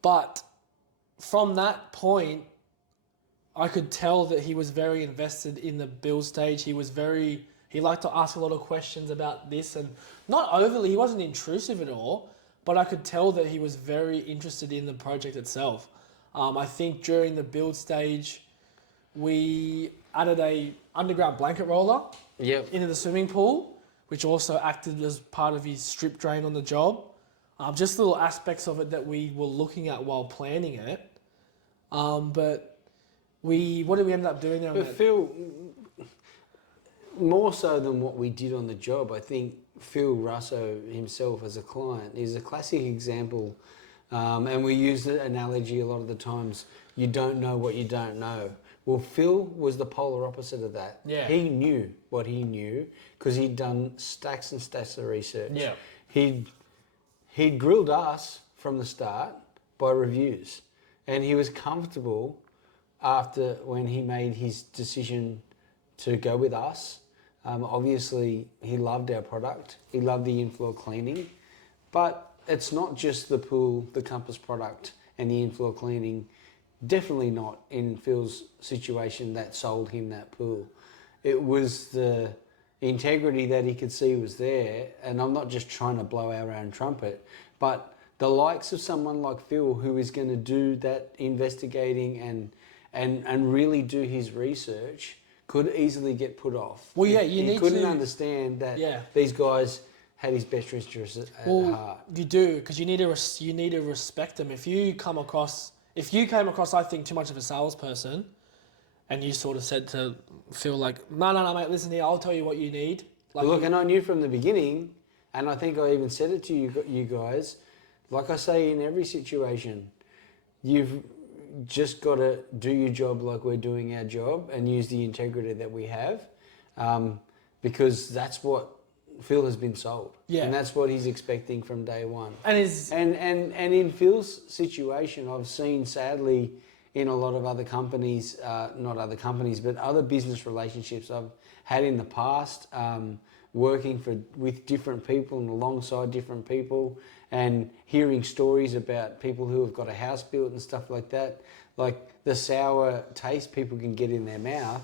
But from that point, I could tell that he was very invested in the build stage. He liked to ask a lot of questions about this and not overly, he wasn't intrusive at all, but I could tell that he was very interested in the project itself. I think during the build stage, we added a underground blanket roller into the swimming pool, which also acted as part of his strip drain on the job. Just little aspects of it that we were looking at while planning it. But what did we end up doing there? But Phil, more so than what we did on the job, I think Phil Russo himself as a client is a classic example. And we use the analogy a lot of the times, you don't know what you don't know. Well, Phil was the polar opposite of that. Yeah. He knew what he knew because he'd done stacks and stacks of research. Yeah. He'd grilled us from the start by reviews. And he was comfortable after when he made his decision to go with us. Obviously, he loved our product. He loved the inflow cleaning. But it's not just the pool, the Compass product and the inflow cleaning. Definitely not in Phil's situation that sold him that pool. It was the integrity that he could see was there. And I'm not just trying to blow our own trumpet, but the likes of someone like Phil who is going to do that investigating and really do his research, could easily get put off. Well, yeah, he couldn't understand that these guys had his best interests at heart. You do, because you need to respect them. If you came across, I think, too much of a salesperson, and you sort of said to Phil like, no, mate, listen here, I'll tell you what you need. Like, look, and I knew from the beginning, and I think I even said it to you guys. Like I say in every situation, you've just got to do your job like we're doing our job and use the integrity that we have, because that's what Phil has been sold. Yeah. And that's what he's expecting from day one. And in Phil's situation, I've seen, sadly, in a lot of other companies, not other companies, but other business relationships I've had in the past, working with different people and alongside different people, and hearing stories about people who have got a house built and stuff like that. Like the sour taste people can get in their mouth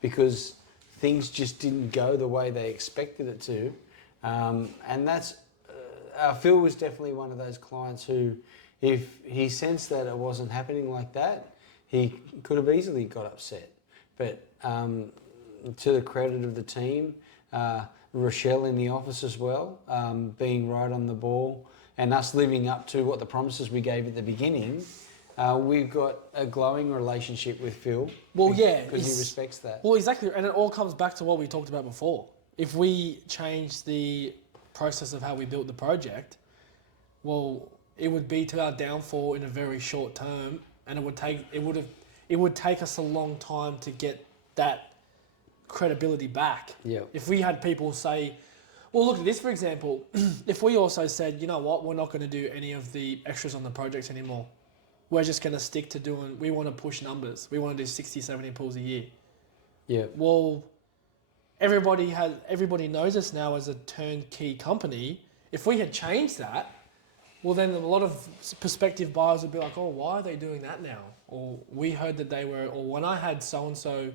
because things just didn't go the way they expected it to. And that's, Phil was definitely one of those clients who, if he sensed that it wasn't happening like that, he could have easily got upset. But to the credit of the team, Rochelle in the office as well, being right on the ball, and us living up to what the promises we gave at the beginning, we've got a glowing relationship with Phil. Well, yeah. Because he respects that. Well, exactly. And it all comes back to what we talked about before. If we change the process of how we built the project, well, it would be to our downfall in a very short term, and it would take us a long time to get that credibility back. Yeah. If we had people say, well, look at this, for example, if we also said, you know what, we're not going to do any of the extras on the projects anymore. We're just going to stick to we want to push numbers. We want to do 60, 70 pools a year. Yeah. Well, everybody knows us now as a turnkey company. If we had changed that, well, then a lot of prospective buyers would be like, oh, why are they doing that now? Or we heard that they were, or when I had so-and-so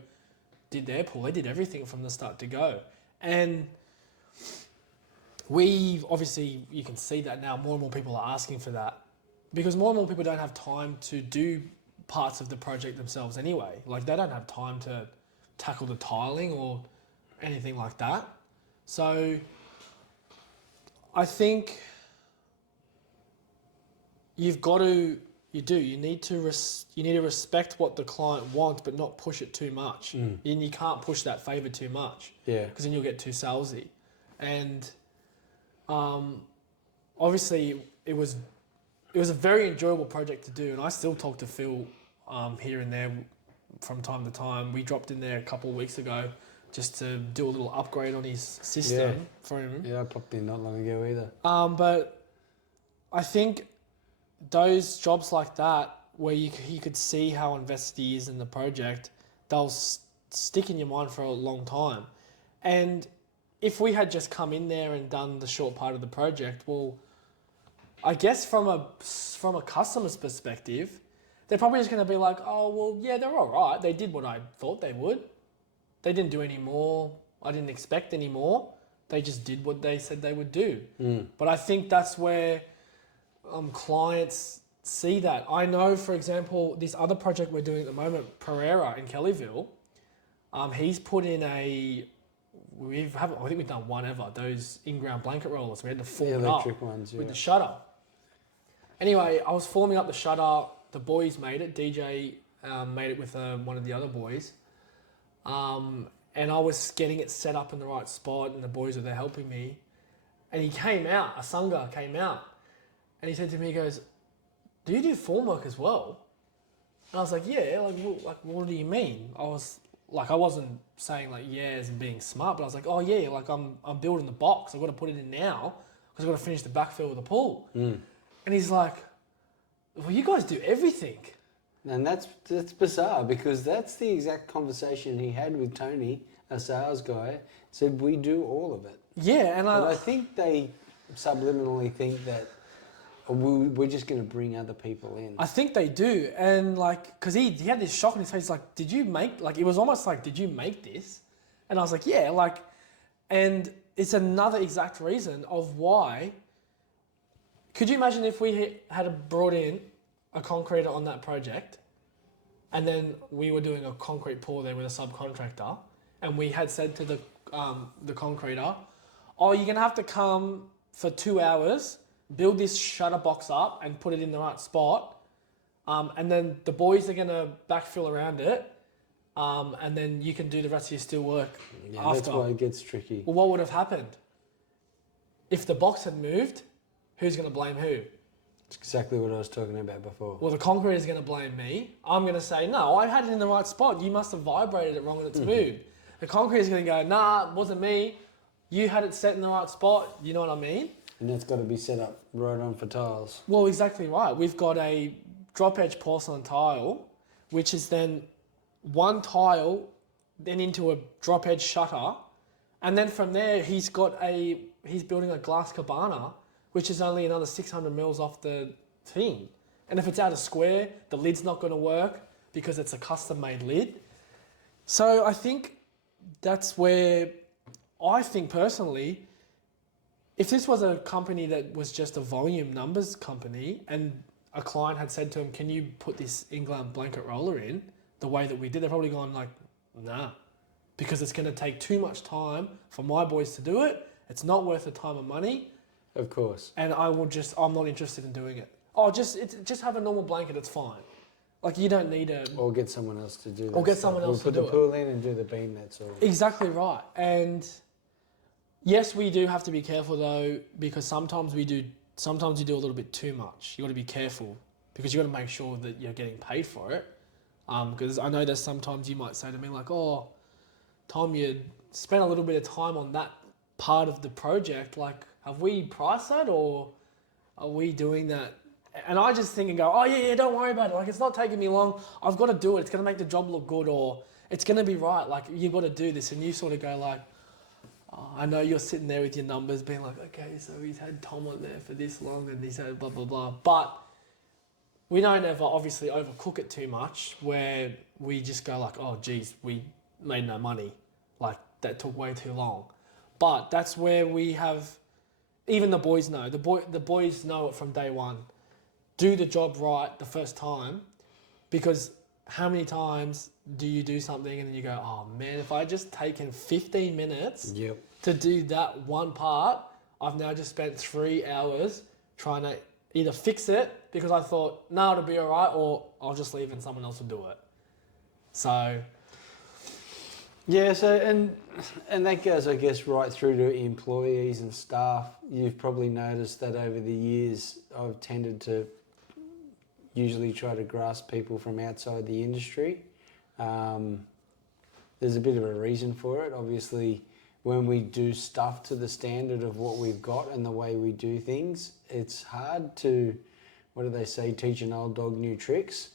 did their pool, they did everything from the start to go. And obviously, you can see that now more and more people are asking for that, because more and more people don't have time to do parts of the project themselves anyway. Like, they don't have time to tackle the tiling or anything like that. So I think you need to respect what the client wants, but not push it too much. And you can't push that favor too much. Yeah. Because then you'll get too salesy. And obviously it was a very enjoyable project to do, and I still talk to Phil here and there from time to time. We dropped in there a couple of weeks ago just to do a little upgrade on his system for him. Yeah, I popped in not long ago either. But I think those jobs like that, where you could see how invested he is in the project, they'll stick in your mind for a long time. And if we had just come in there and done the short part of the project, well, I guess from a customer's perspective, they're probably just going to be like, oh, well, yeah, they're all right. They did what I thought they would. They didn't do any more. I didn't expect any more. They just did what they said they would do. But I think that's where clients see that. I know, for example, this other project we're doing at the moment, Pereira in Kellyville, he's put in I think we've done one ever, those in-ground blanket rollers. We had to form it up with the shutter. Anyway, I was forming up the shutter. The boys made it. DJ made it with one of the other boys. And I was getting it set up in the right spot, and the boys were there helping me. And he came out, Asunga came out, and he said to me, he goes, do you do formwork as well? And I was like, yeah, like what do you mean? I wasn't saying like, yeah, as in being smart, but I was like, oh yeah, like I'm building the box. I've got to put it in now because I've got to finish the backfill of the pool. And he's like, well, you guys do everything. And that's bizarre, because that's the exact conversation he had with Tony, a sales guy. Said, we do all of it. Yeah, and I think they subliminally think that we're just going to bring other people in. I think they do. And like, because he had this shock on his face, like, did you make, like, it was almost like, did you make this? And I was like, yeah, like, and it's another exact reason of why. Could you imagine if we had brought in a concreter on that project and then we were doing a concrete pour there with a subcontractor, and we had said to the concreter, "Oh, you're gonna have to come for 2 hours, build this shutter box up, and put it in the right spot, and then the boys are gonna backfill around it, and then you can do the rest of your steel work Yeah, after." that's why it gets tricky. Well, what would have happened if the box had moved? Who's gonna blame who? It's exactly what I was talking about before. Well, the concrete is going to blame me. I'm going to say, no, I had it in the right spot. You must have vibrated it wrong and it's moved. The concrete is going to go, nah, it wasn't me. You had it set in the right spot. You know what I mean? And that's got to be set up right on for tiles. Well, exactly right. We've got a drop edge porcelain tile, which is then one tile, then into a drop edge shutter. And then from there, he's building a glass cabana, which is only another 600 mils off the thing. And if it's out of square, the lid's not going to work because it's a custom made lid. So I think that's where I think personally, if this was a company that was just a volume numbers company and a client had said to him, can you put this England blanket roller in the way that we did, they're probably gone like, nah, because it's going to take too much time for my boys to do it. It's not worth the time and money. Of course. And I'm not interested in doing it. Oh, just have a normal blanket, it's fine. Like you don't need a... Or get someone else to do that. Or get someone else to do it. We'll put the pool in and do the beam, that's all. Exactly right. And yes, we do have to be careful though, because sometimes you do a little bit too much. You got to be careful because you got to make sure that you're getting paid for it. Because I know there's sometimes you might say to me like, oh, Tom, you spent a little bit of time on that part of the project. Like, have we priced that or are we doing that? And I just think and go, oh yeah, don't worry about it. Like, it's not taking me long. I've got to do it. It's going to make the job look good, or it's going to be right. Like, you've got to do this. And you sort of go like, oh, I know you're sitting there with your numbers being like, okay, so he's had Tom on there for this long and he's had blah, blah, blah. But we don't ever obviously overcook it too much where we just go like, oh geez, we made no money. Like, that took way too long. But that's where we have, even the boys know. The boys know it from day one. Do the job right the first time, because how many times do you do something and then you go, oh man, if I just taken 15 minutes to do that one part, I've now just spent 3 hours trying to either fix it because I thought, no, it'll be all right, or I'll just leave and someone else will do it. So... Yeah, so and that goes, I guess, right through to employees and staff. You've probably noticed that over the years, I've tended to usually try to grasp people from outside the industry. There's a bit of a reason for it. Obviously, when we do stuff to the standard of what we've got and the way we do things, it's hard to, what do they say, teach an old dog new tricks.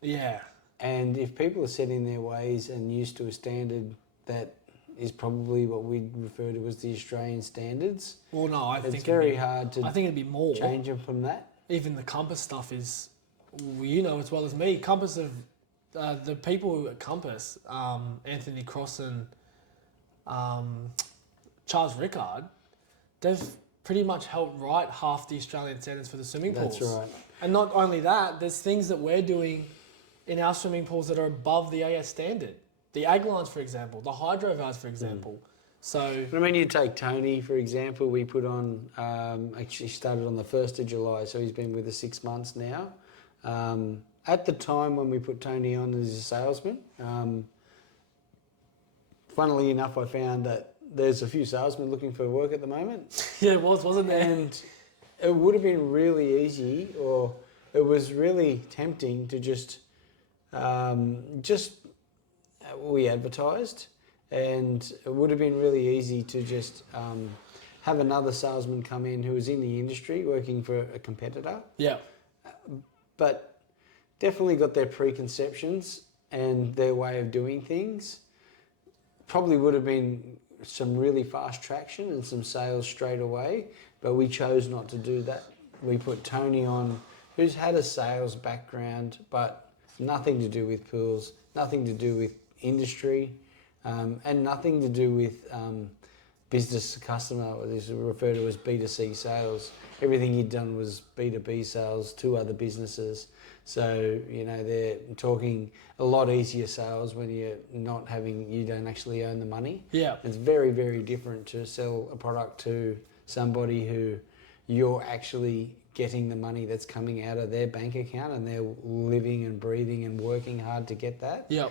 Yeah. And if people are set in their ways and used to a standard that is probably what we'd refer to as the Australian standards, well, no, I think it's very hard to I think it'd be more. Change them from that. Even the Compass stuff is, you know as well as me, Compass of the people at Compass, Anthony Cross and Charles Rickard, they've pretty much helped write half the Australian standards for the swimming pools. That's right. And not only that, there's things that we're doing in our swimming pools that are above the AS standard. The ag lines, for example, the hydro vars, for example. So, I mean, you take Tony, for example, we put on, actually started on the 1st of July, so he's been with us 6 months now. At the time when we put Tony on as a salesman, funnily enough, I found that there's a few salesmen looking for work at the moment. yeah, it was, wasn't there? And it would have been really easy, or it was really tempting to just we advertised, and it would have been really easy to just have another salesman come in who was in the industry working for a competitor. Yeah. But definitely got their preconceptions and their way of doing things. Probably would have been some really fast traction and some sales straight away, but we chose not to do that. We put Tony on, who's had a sales background, but nothing to do with pools, nothing to do with industry, and nothing to do with business to customer, or this is referred to as B2C sales. Everything he'd done was B2B sales to other businesses. So, you know, they're talking a lot easier sales when you don't actually own the money. Yeah. It's very, very different to sell a product to somebody who you're actually getting the money that's coming out of their bank account, and they're living and breathing and working hard to get that. Yeah.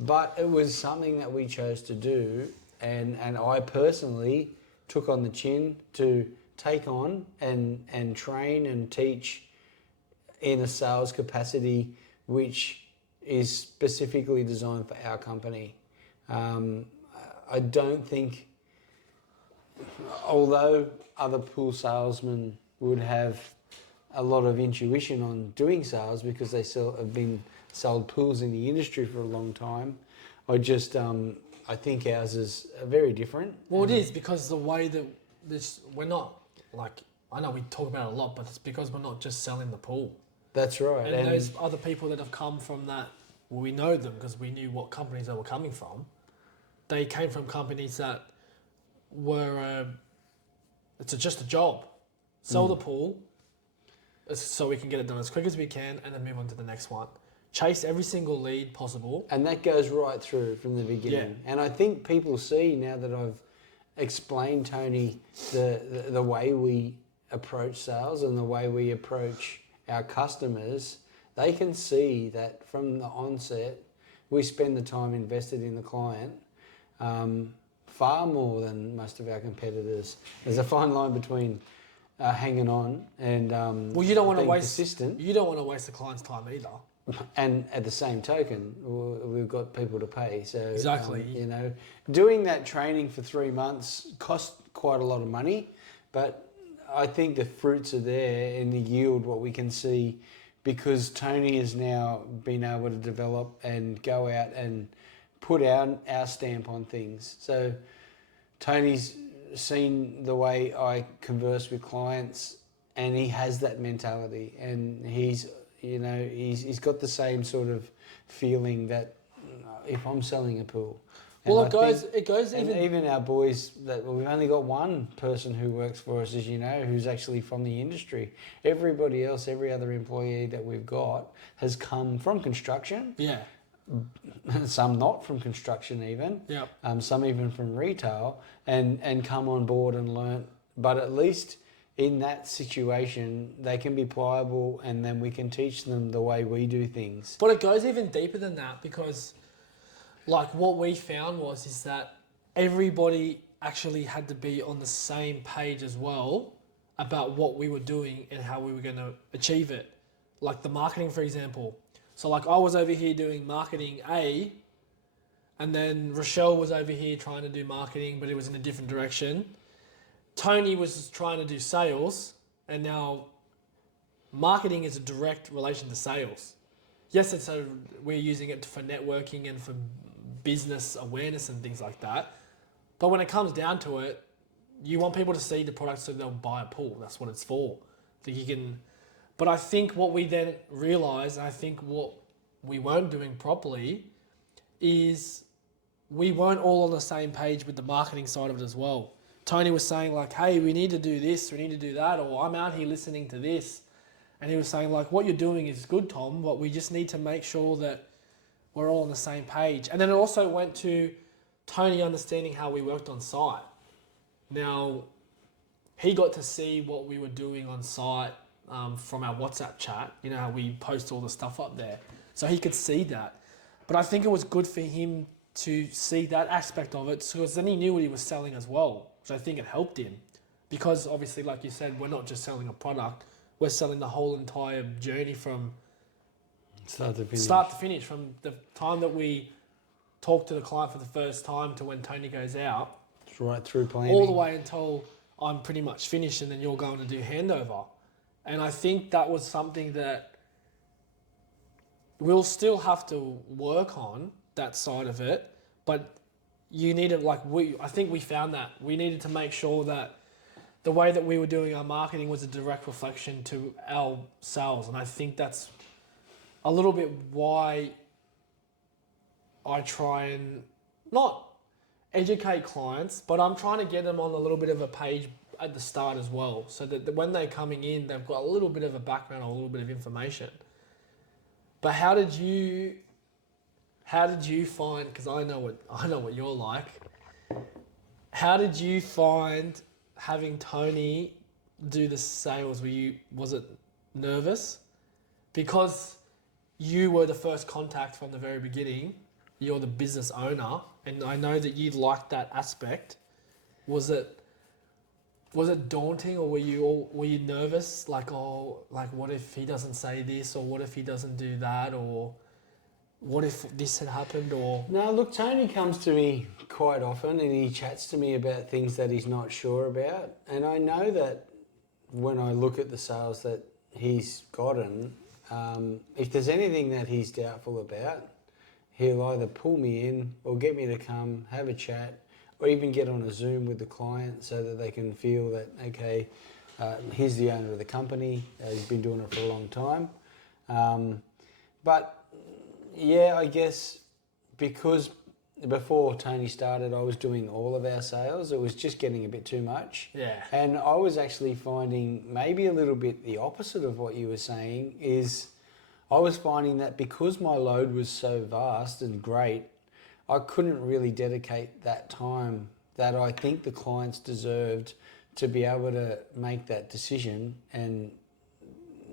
But it was something that we chose to do, and I personally took on the chin to take on and train and teach in a sales capacity which is specifically designed for our company. I don't think, although other pool salesmen would have a lot of intuition on doing sales because they have been sold pools in the industry for a long time, I think ours is very different. Well, it is, because the way that we're not, like, I know we talk about it a lot, but it's because we're not just selling the pool. That's right. And those other people that have come from that, well, we know them because we knew what companies they were coming from. They came from companies that were, it's just a job. Sell the pool so we can get it done as quick as we can and then move on to the next one. Chase every single lead possible. And that goes right through from the beginning. Yeah. And I think people see, now that I've explained, Tony, the way we approach sales and the way we approach our customers, they can see that from the onset, we spend the time invested in the client far more than most of our competitors. There's a fine line between hanging on and well, you don't want to being waste persistent. You don't want to waste the client's time either. And at the same token, we've got people to pay. So exactly, you know, doing that training for 3 months cost quite a lot of money, but I think the fruits are there in the yield, what we can see, because Tony has now been able to develop and go out and put our stamp on things. So Tony's seen the way I converse with clients, and he has that mentality, and he's got the same sort of feeling that if I'm selling a pool. Well, it goes even our boys, we've only got one person who works for us, as you know, who's actually from the industry. Everybody else, every other employee that we've got has come from construction. Yeah. Some not from construction even. Yeah. Some even from retail, and come on board and learn. But at least in that situation, they can be pliable, and then we can teach them the way we do things. But it goes even deeper than that, because like what we found is that everybody actually had to be on the same page as well about what we were doing and how we were going to achieve it. Like the marketing, for example. So like I was over here doing marketing A, and then Rochelle was over here trying to do marketing, but it was in a different direction. Tony was trying to do sales, and now marketing is a direct relation to sales. Yes, we're using it for networking and for business awareness and things like that. But when it comes down to it, you want people to see the product so they'll buy a pool. That's what it's for. But I think what we then realised, and I think what we weren't doing properly, is we weren't all on the same page with the marketing side of it as well. Tony was saying like, hey, we need to do this, we need to do that, or I'm out here listening to this. And he was saying like, what you're doing is good, Tom, but we just need to make sure that we're all on the same page. And then it also went to Tony understanding how we worked on site. Now, he got to see what we were doing on site from our WhatsApp chat. You know how we post all the stuff up there. So he could see that. But I think it was good for him to see that aspect of it, because then he knew what he was selling as well. So I think it helped him. Because obviously, like you said, we're not just selling a product, we're selling the whole entire journey from start to finish, from the time that we talk to the client for the first time to when Tony goes out. It's right through planning. All the way until I'm pretty much finished and then you're going to do handover. And I think that was something that we'll still have to work on, that side of it. But you needed, I think we found that we needed to make sure that the way that we were doing our marketing was a direct reflection to our sales. And I think that's a little bit why I try and educate clients, but I'm trying to get them on a little bit of a page at the start as well, so that when they're coming in, they've got a little bit of a background or a little bit of information. But how did you find? Because I know what you're like. How did you find having Tony do the sales? Was it nervous? Because you were the first contact from the very beginning. You're the business owner, and I know that you liked that aspect. Was it daunting, or were you nervous? Like, what if he doesn't say this, or what if he doesn't do that, or what if this had happened, or... No, look, Tony comes to me quite often and he chats to me about things that he's not sure about. And I know that when I look at the sales that he's gotten, if there's anything that he's doubtful about, he'll either pull me in or get me to come, have a chat, or even get on a Zoom with the client so that they can feel that, okay, he's the owner of the company, he's been doing it for a long time. But yeah, I guess because before Tony started, I was doing all of our sales. It was just getting a bit too much. Yeah. And I was actually finding maybe a little bit the opposite of what you were saying is I was finding that because my load was so vast and great, I couldn't really dedicate that time that I think the clients deserved to be able to make that decision and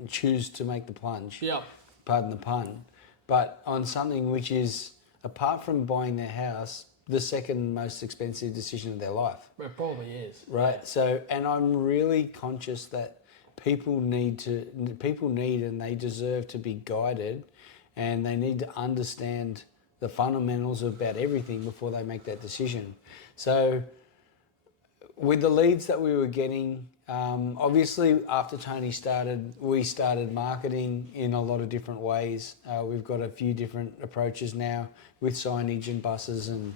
choose to make the plunge. Yeah. Pardon the pun. But on something which is, apart from buying their house, the second most expensive decision of their life. It probably is. Right. So, and I'm really conscious that people need and they deserve to be guided, and they need to understand the fundamentals about everything before they make that decision. So with the leads that we were getting, obviously after Tony started, we started marketing in a lot of different ways. We've got a few different approaches now with signage and buses and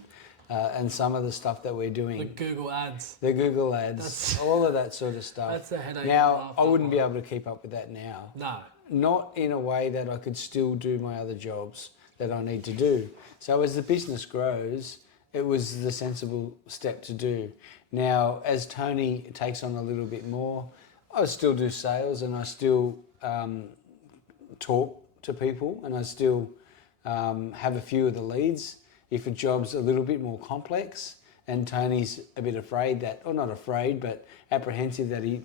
some of the stuff that we're doing. The Google ads. The Google ads, all of that sort of stuff. That's a headache. Now, I wouldn't be able to keep up with that now. No. Not in a way that I could still do my other jobs that I need to do. So as the business grows, it was the sensible step to do. Now, as Tony takes on a little bit more, I still do sales and I still talk to people and I still have a few of the leads. If a job's a little bit more complex and Tony's a bit afraid that, or not afraid, but apprehensive that he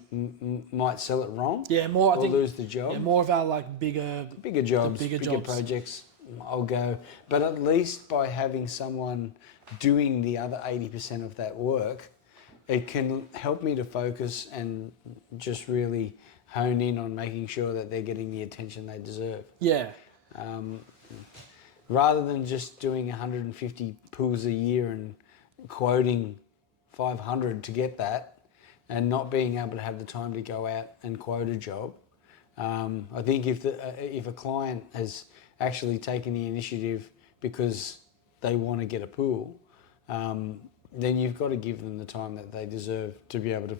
might sell it wrong, yeah, more, or I think, lose the job. Yeah, more of our like bigger jobs, bigger bigger jobs. projects, I'll go. But at least by having someone doing the other 80% of that work, it can help me to focus and just really hone in on making sure that they're getting the attention they deserve. Yeah. Rather than just doing 150 pools a year and quoting 500 to get that and not being able to have the time to go out and quote a job. I think if a client has actually taken the initiative because they want to get a pool, then you've got to give them the time that they deserve to be able to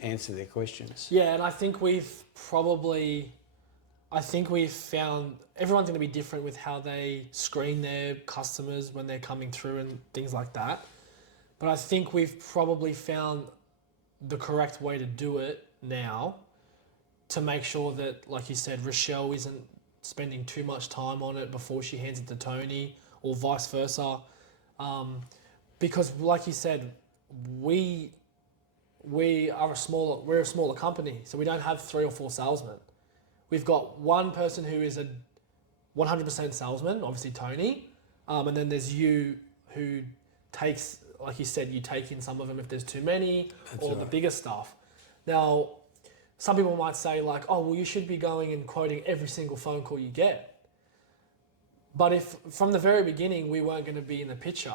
answer their questions. Yeah, and I think we've found everyone's going to be different with how they screen their customers when they're coming through and things like that. But I think we've probably found the correct way to do it now to make sure that, like you said, Rochelle isn't spending too much time on it before she hands it to Tony, or vice versa. Because like you said, we're a smaller company, so we don't have 3 or 4 salesmen. We've got one person who is a 100% salesman, obviously Tony, and then there's you who takes, like you said, you take in some of them if there's too many. That's or right. The bigger stuff. Now, some people might say like, oh, well, you should be going and quoting every single phone call you get. But if from the very beginning we weren't going to be in the picture,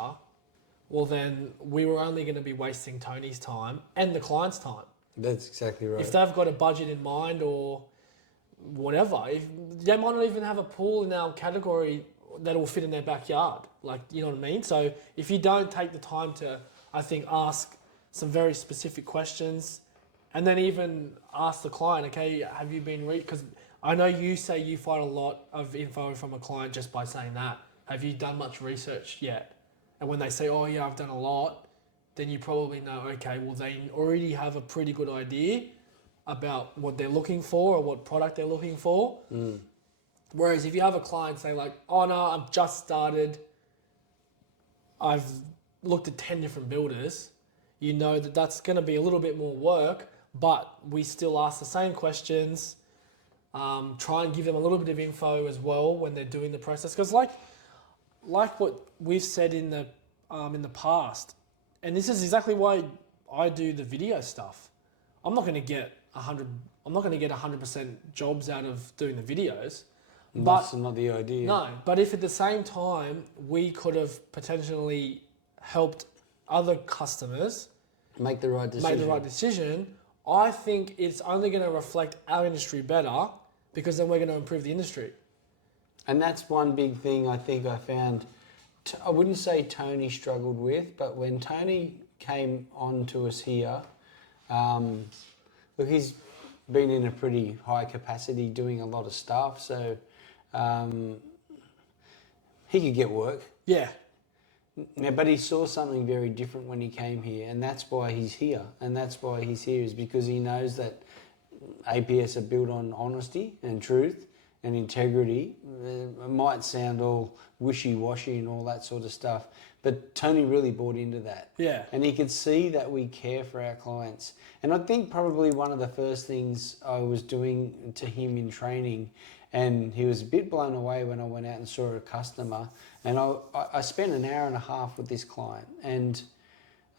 well, then we were only going to be wasting Tony's time and the client's time. That's exactly right. If they've got a budget in mind or whatever, if they might not even have a pool in our category that will fit in their backyard. Like, you know what I mean? So if you don't take the time to, I think, ask some very specific questions, and then even ask the client, okay, have you been because I know you say you find a lot of info from a client just by saying that. Have you done much research yet? And when they say, oh yeah, I've done a lot, then you probably know, okay, well they already have a pretty good idea about what they're looking for or what product they're looking for. Whereas if you have a client say like, oh no, I've just started, I've looked at 10 different builders, you know that that's going to be a little bit more work, but we still ask the same questions, try and give them a little bit of info as well when they're doing the process. Because like what we've said in the past, and this is exactly why I do the video stuff. I'm not going to get 100% jobs out of doing the videos. But That's not the idea. no, but if at the same time we could have potentially helped other customers Make the right decision. I think it's only going to reflect our industry better because then we're going to improve the industry. And that's one big thing I think I found, I wouldn't say Tony struggled with, but when Tony came on to us here, look, he's been in a pretty high capacity doing a lot of stuff, so he could get work. Yeah. Yeah, but he saw something very different when he came here, and that's why he's here. And that's why he's here is because he knows that APS are built on honesty and truth and integrity. It might sound all wishy-washy and all that sort of stuff, but Tony really bought into that. Yeah. And he could see that we care for our clients. And I think probably one of the first things I was doing to him in training, and he was a bit blown away when I went out and saw a customer, and I spent an hour and a half with this client, and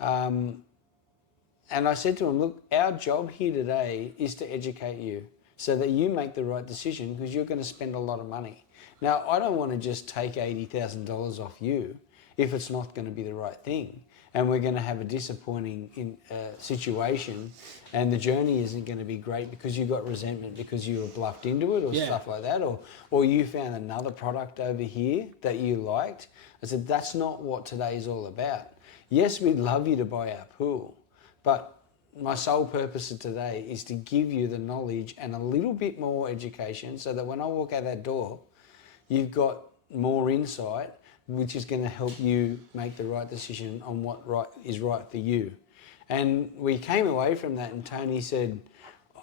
I said to him, look, our job here today is to educate you so that you make the right decision because you're going to spend a lot of money. Now, I don't want to just take $80,000 off you if it's not going to be the right thing, and we're going to have a disappointing situation, and the journey isn't going to be great because you got resentment because you were bluffed into it or stuff like that, or you found another product over here that you liked. I said, that's not what today is all about. Yes, we'd love you to buy our pool, but my sole purpose of today is to give you the knowledge and a little bit more education so that when I walk out that door, you've got more insight, which is going to help you make the right decision on what is right for you. And we came away from that and Tony said,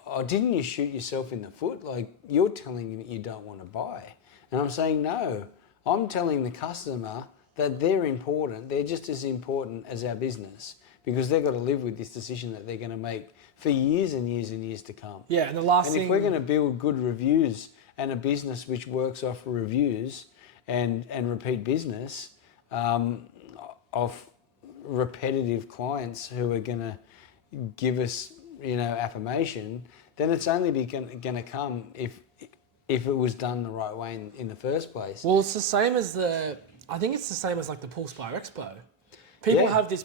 oh, didn't you shoot yourself in the foot? Like, you're telling me that you don't want to buy. And I'm saying, no, I'm telling the customer that they're important. They're just as important as our business because they've got to live with this decision that they're going to make for years and years and years to come. Yeah, and the last and thing... if we're going to build good reviews and a business which works off reviews and repeat business of repetitive clients who are going to give us, affirmation, then it's only going to come if it was done the right way in the first place. Well, it's the same as I think it's the same as like the Pool Spire Expo. People have this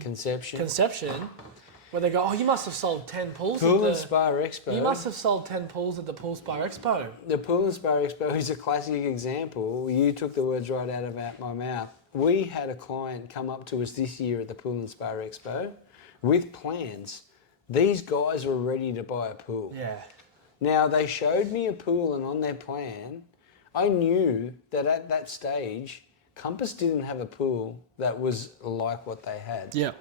conception where they go, oh, you must have sold 10 pools Pool and Spire Expo. You must have sold 10 pools at the Pool Spire Expo. The Pool and Spire Expo is a classic example. You took the words right out of my mouth. We had a client come up to us this year at the Pool and Spire Expo with plans. These guys were ready to buy a pool. Yeah. Now, they showed me a pool, and on their plan, I knew that at that stage, Compass didn't have a pool that was like what they had. Yeah.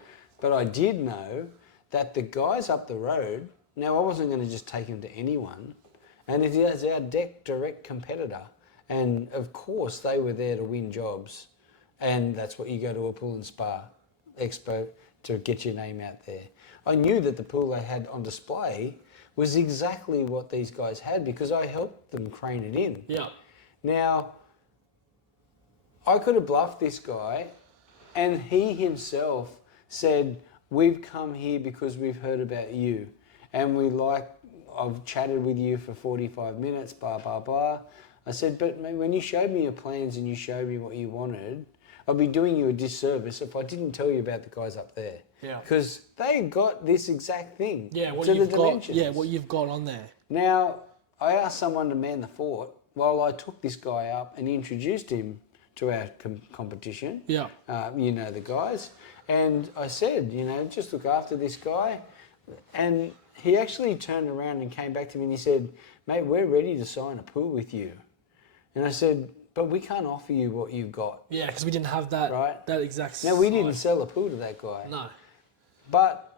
But I did know that the guys up the road, now I wasn't going to just take him to anyone, and it is our direct competitor. And of course, they were there to win jobs. And that's what you go to a Pool and Spa Expo to get your name out there. I knew that the pool they had on display was exactly what these guys had because I helped them crane it in. Yeah. Now, I could have bluffed this guy, and he himself said, we've come here because we've heard about you, and I've chatted with you for 45 minutes, blah, blah, blah. I said, but when you showed me your plans and you showed me what you wanted, I'd be doing you a disservice if I didn't tell you about the guys up there. Yeah. Because they got this exact thing. Yeah, what you've got on there. Now, I asked someone to man the fort while I took this guy up and introduced him to our competition. Yeah. The guys. And I said, just look after this guy. And he actually turned around and came back to me and he said, mate, we're ready to sign a pool with you. And I said, but we can't offer you what you've got. Yeah, because we didn't have that Right. that exact. Now, we didn't size. sell a pool to that guy. No. But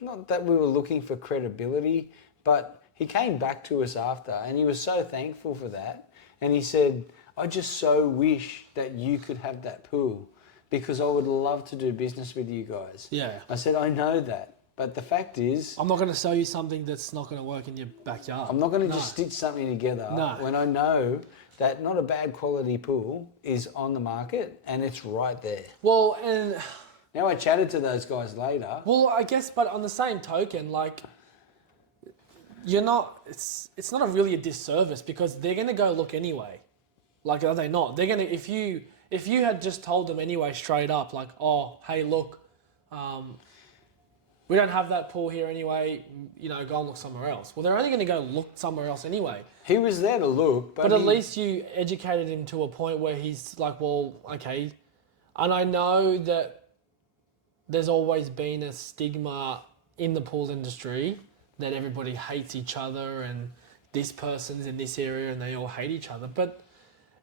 not that we were looking for credibility, but he came back to us after and he was so thankful for that. And he said, I just so wish that you could have that pool because I would love to do business with you guys. Yeah. I said, I know that. But the fact is, I'm not going to sell you something that's not going to work in your backyard. I'm not going to just stitch something together when I know that not a bad quality pool is on the market and it's right there. Well, and... Now, I chatted to those guys later. Well, I guess, but on the same token, like, you're not... It's not really a disservice because they're going to go look anyway. Like, are they not? They're going to... If you had just told them anyway straight up, like, oh, hey, look... we don't have that pool here anyway, you know, go and look somewhere else. Well, they're only going to go look somewhere else anyway. He was there to look, but at least you educated him to a point where he's like, well, okay. And I know that there's always been a stigma in the pool industry that everybody hates each other and this person's in this area and they all hate each other. But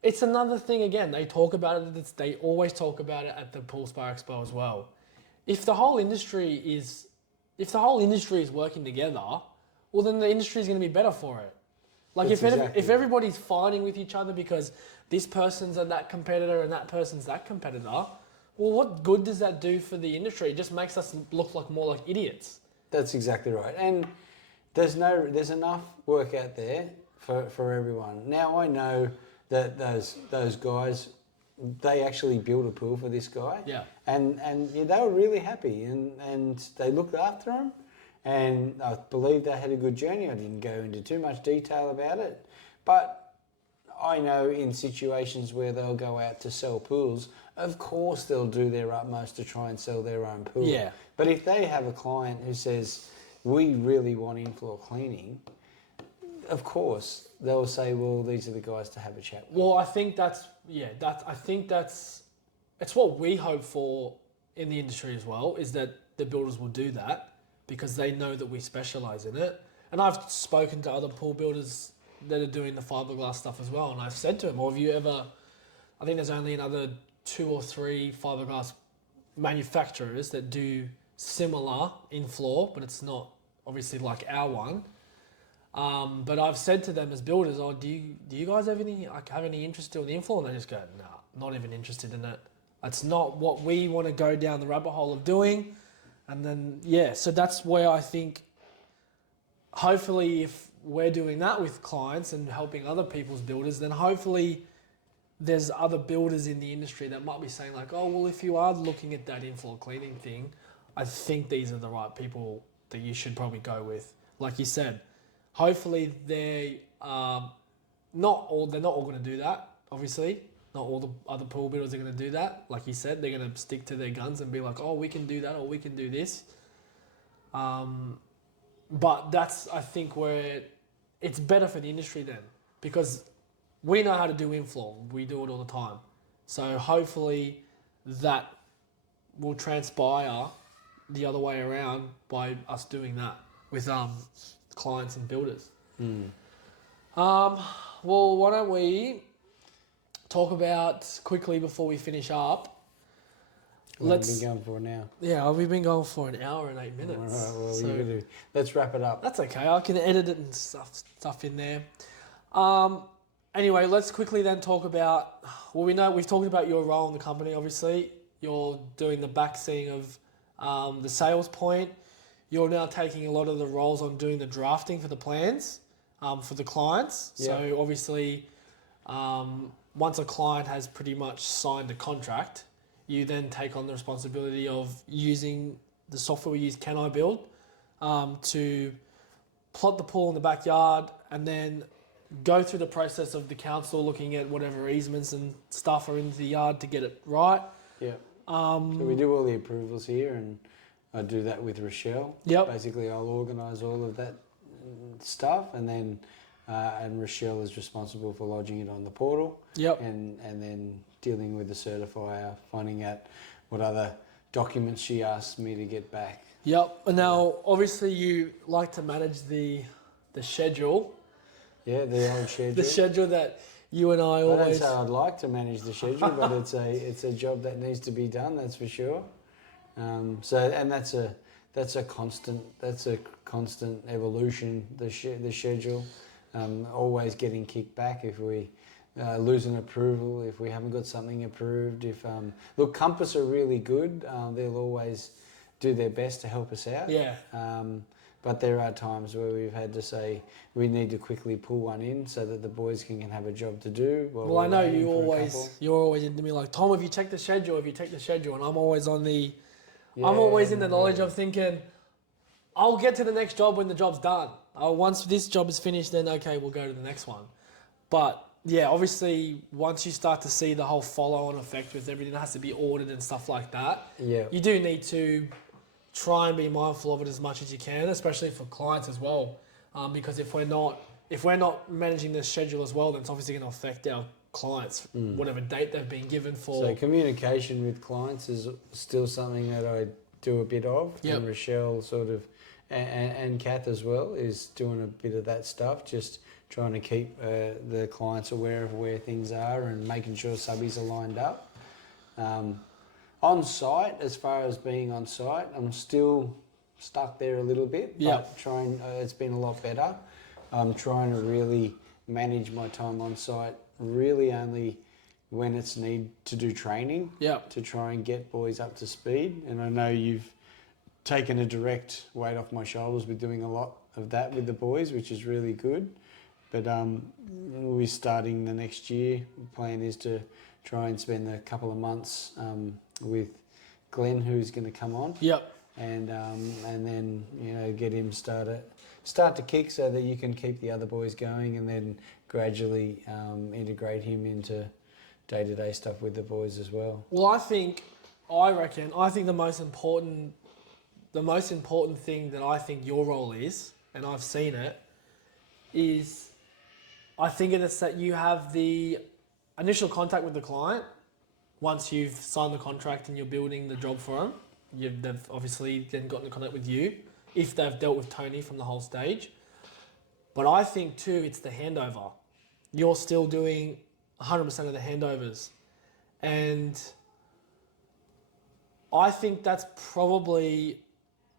it's another thing again. They talk about it. They always talk about it at the Pool Spa Expo as well. If the whole industry is working together, well, then the industry is going to be better for it. Like if everybody's fighting with each other because this person's that competitor and that person's that competitor, well, what good does that do for the industry? It just makes us look like more like idiots. That's exactly right. And there's enough work out there for everyone. Now I know that those guys, they actually built a pool for this guy. Yeah. And yeah, they were really happy and they looked after him. And I believe they had a good journey. I didn't go into too much detail about it. But I know in situations where they'll go out to sell pools, of course they'll do their utmost to try and sell their own pool. Yeah. But if they have a client who says, we really want in-floor cleaning, of course they'll say, well, these are the guys to have a chat with. Well, I think it's what we hope for in the industry as well, is that the builders will do that because they know that we specialise in it. And I've spoken to other pool builders that are doing the fiberglass stuff as well, and I've said to them, well, have you ever... I think there's only another 2 or 3 fiberglass manufacturers that do similar in-floor, but it's not obviously like our one. But I've said to them as builders, oh, do you guys have any interest in the in-floor? And they just go, nah, not even interested in it. It's not what we want to go down the rabbit hole of doing. And then, yeah, so that's where I think hopefully if we're doing that with clients and helping other people's builders, then hopefully there's other builders in the industry that might be saying like, oh, well, if you are looking at that in-floor cleaning thing, I think these are the right people that you should probably go with. Like you said, hopefully they're not all going to do that, obviously. Not all the other pool builders are going to do that. Like you said, they're going to stick to their guns and be like, oh, we can do that or we can do this. But that's, I think, where it's better for the industry then, because we know how to do in-floor. We do it all the time. So hopefully that will transpire the other way around by us doing that with clients and builders. Well, why don't we talk about quickly before we finish up. Let's been going for an hour. Yeah, we've been going for an hour and 8 minutes. All right, well, let's wrap it up. That's okay. I can edit it and stuff in there. Anyway, let's quickly then talk about. Well, we know we've talked about your role in the company. Obviously, you're doing the backseeing of the sales point. You're now taking a lot of the roles on doing the drafting for the plans for the clients. Yeah. So obviously, once a client has pretty much signed a contract, you then take on the responsibility of using the software we use, Can I Build, to plot the pool in the backyard and then go through the process of the council looking at whatever easements and stuff are into the yard to get it right. Yeah. So we do all the approvals here, and I do that with Rochelle. Yep. Basically, I'll organise all of that stuff, and then and Rochelle is responsible for lodging it on the portal. Yep. And then dealing with the certifier, finding out what other documents she asks me to get back. Yep. And now, obviously, you like to manage the schedule. Yeah, the old schedule. The schedule that You and I I don't always. say I'd like to manage the schedule, but it's a job that needs to be done. That's for sure. And that's a constant evolution. The schedule, always getting kicked back if we lose an approval, if we haven't got something approved. Look, Compass are really good. They'll always do their best to help us out. Yeah. But there are times where we've had to say we need to quickly pull one in so that the boys can have a job to do. Well, I know you're always into me like, Tom, have you checked the schedule? And I'm always on the, I'm always in the knowledge of thinking, I'll get to the next job when the job's done. Once this job is finished, then okay, we'll go to the next one. But yeah, obviously, once you start to see the whole follow-on effect with everything that has to be ordered and stuff like that, you do need to try and be mindful of it as much as you can, especially for clients as well. Because if we're not managing the schedule as well, then it's obviously going to affect our clients, whatever date they've been given for. So communication with clients is still something that I do a bit of. Yep. And Rochelle sort of, and Kath as well, is doing a bit of that stuff, just trying to keep the clients aware of where things are and making sure subbies are lined up. On site, as far as being on site, I'm still stuck there a little bit. Yep. But it's been a lot better. I'm trying to really manage my time on site, really only when it's need to do training, to try and get boys up to speed. And I know you've taken a direct weight off my shoulders with doing a lot of that with the boys, which is really good. But we're starting the next year. The plan is to try and spend a couple of months with Glenn, who's going to come on. And then get him start to kick so that you can keep the other boys going, and then gradually integrate him into day-to-day stuff with the boys as well. Well, I think the most important thing that I think your role is, and I've seen it, is I think it's that you have the initial contact with the client once you've signed the contract and you're building the job for them. They've obviously then gotten in contact with you if they've dealt with Tony from the whole stage. But I think too, it's the handover. You're still doing 100% of the handovers. And I think that's probably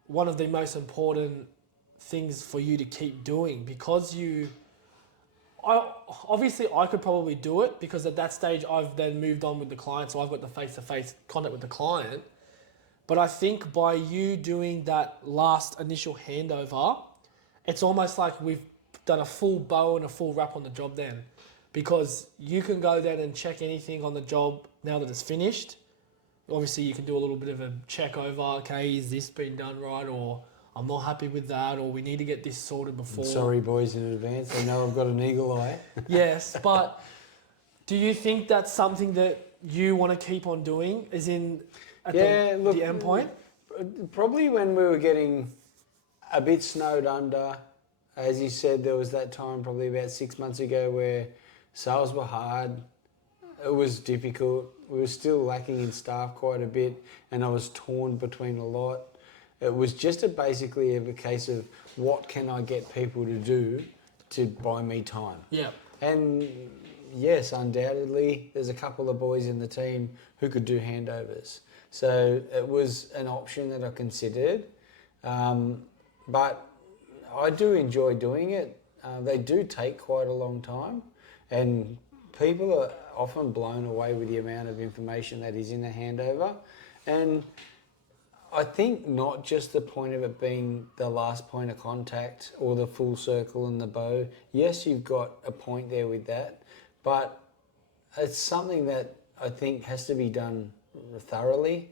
one of the most important things for you to keep doing, because I could probably do it, because at that stage I've then moved on with the client, so I've got the face-to-face contact with the client. But I think by you doing that last initial handover, it's almost like we've done a full bow and a full wrap on the job then, because you can go then and check anything on the job now that it's finished. Obviously you can do a little bit of a check over, okay, is this been done right, or I'm not happy with that, or we need to get this sorted before. Sorry boys in advance, I know I've got an eagle eye. Yes, but do you think that's something that you want to keep on doing, as in the end point? Probably when we were getting a bit snowed under. As you said, there was that time probably about 6 months ago where sales were hard. It was difficult. We were still lacking in staff quite a bit, and I was torn between a lot. It was just basically a case of what can I get people to do to buy me time. Yeah. And yes, undoubtedly, there's a couple of boys in the team who could do handovers. So it was an option that I considered. But I do enjoy doing it. They do take quite a long time, and people are often blown away with the amount of information that is in a handover. And I think not just the point of it being the last point of contact or the full circle and the bow. Yes, you've got a point there with that, but it's something that I think has to be done thoroughly,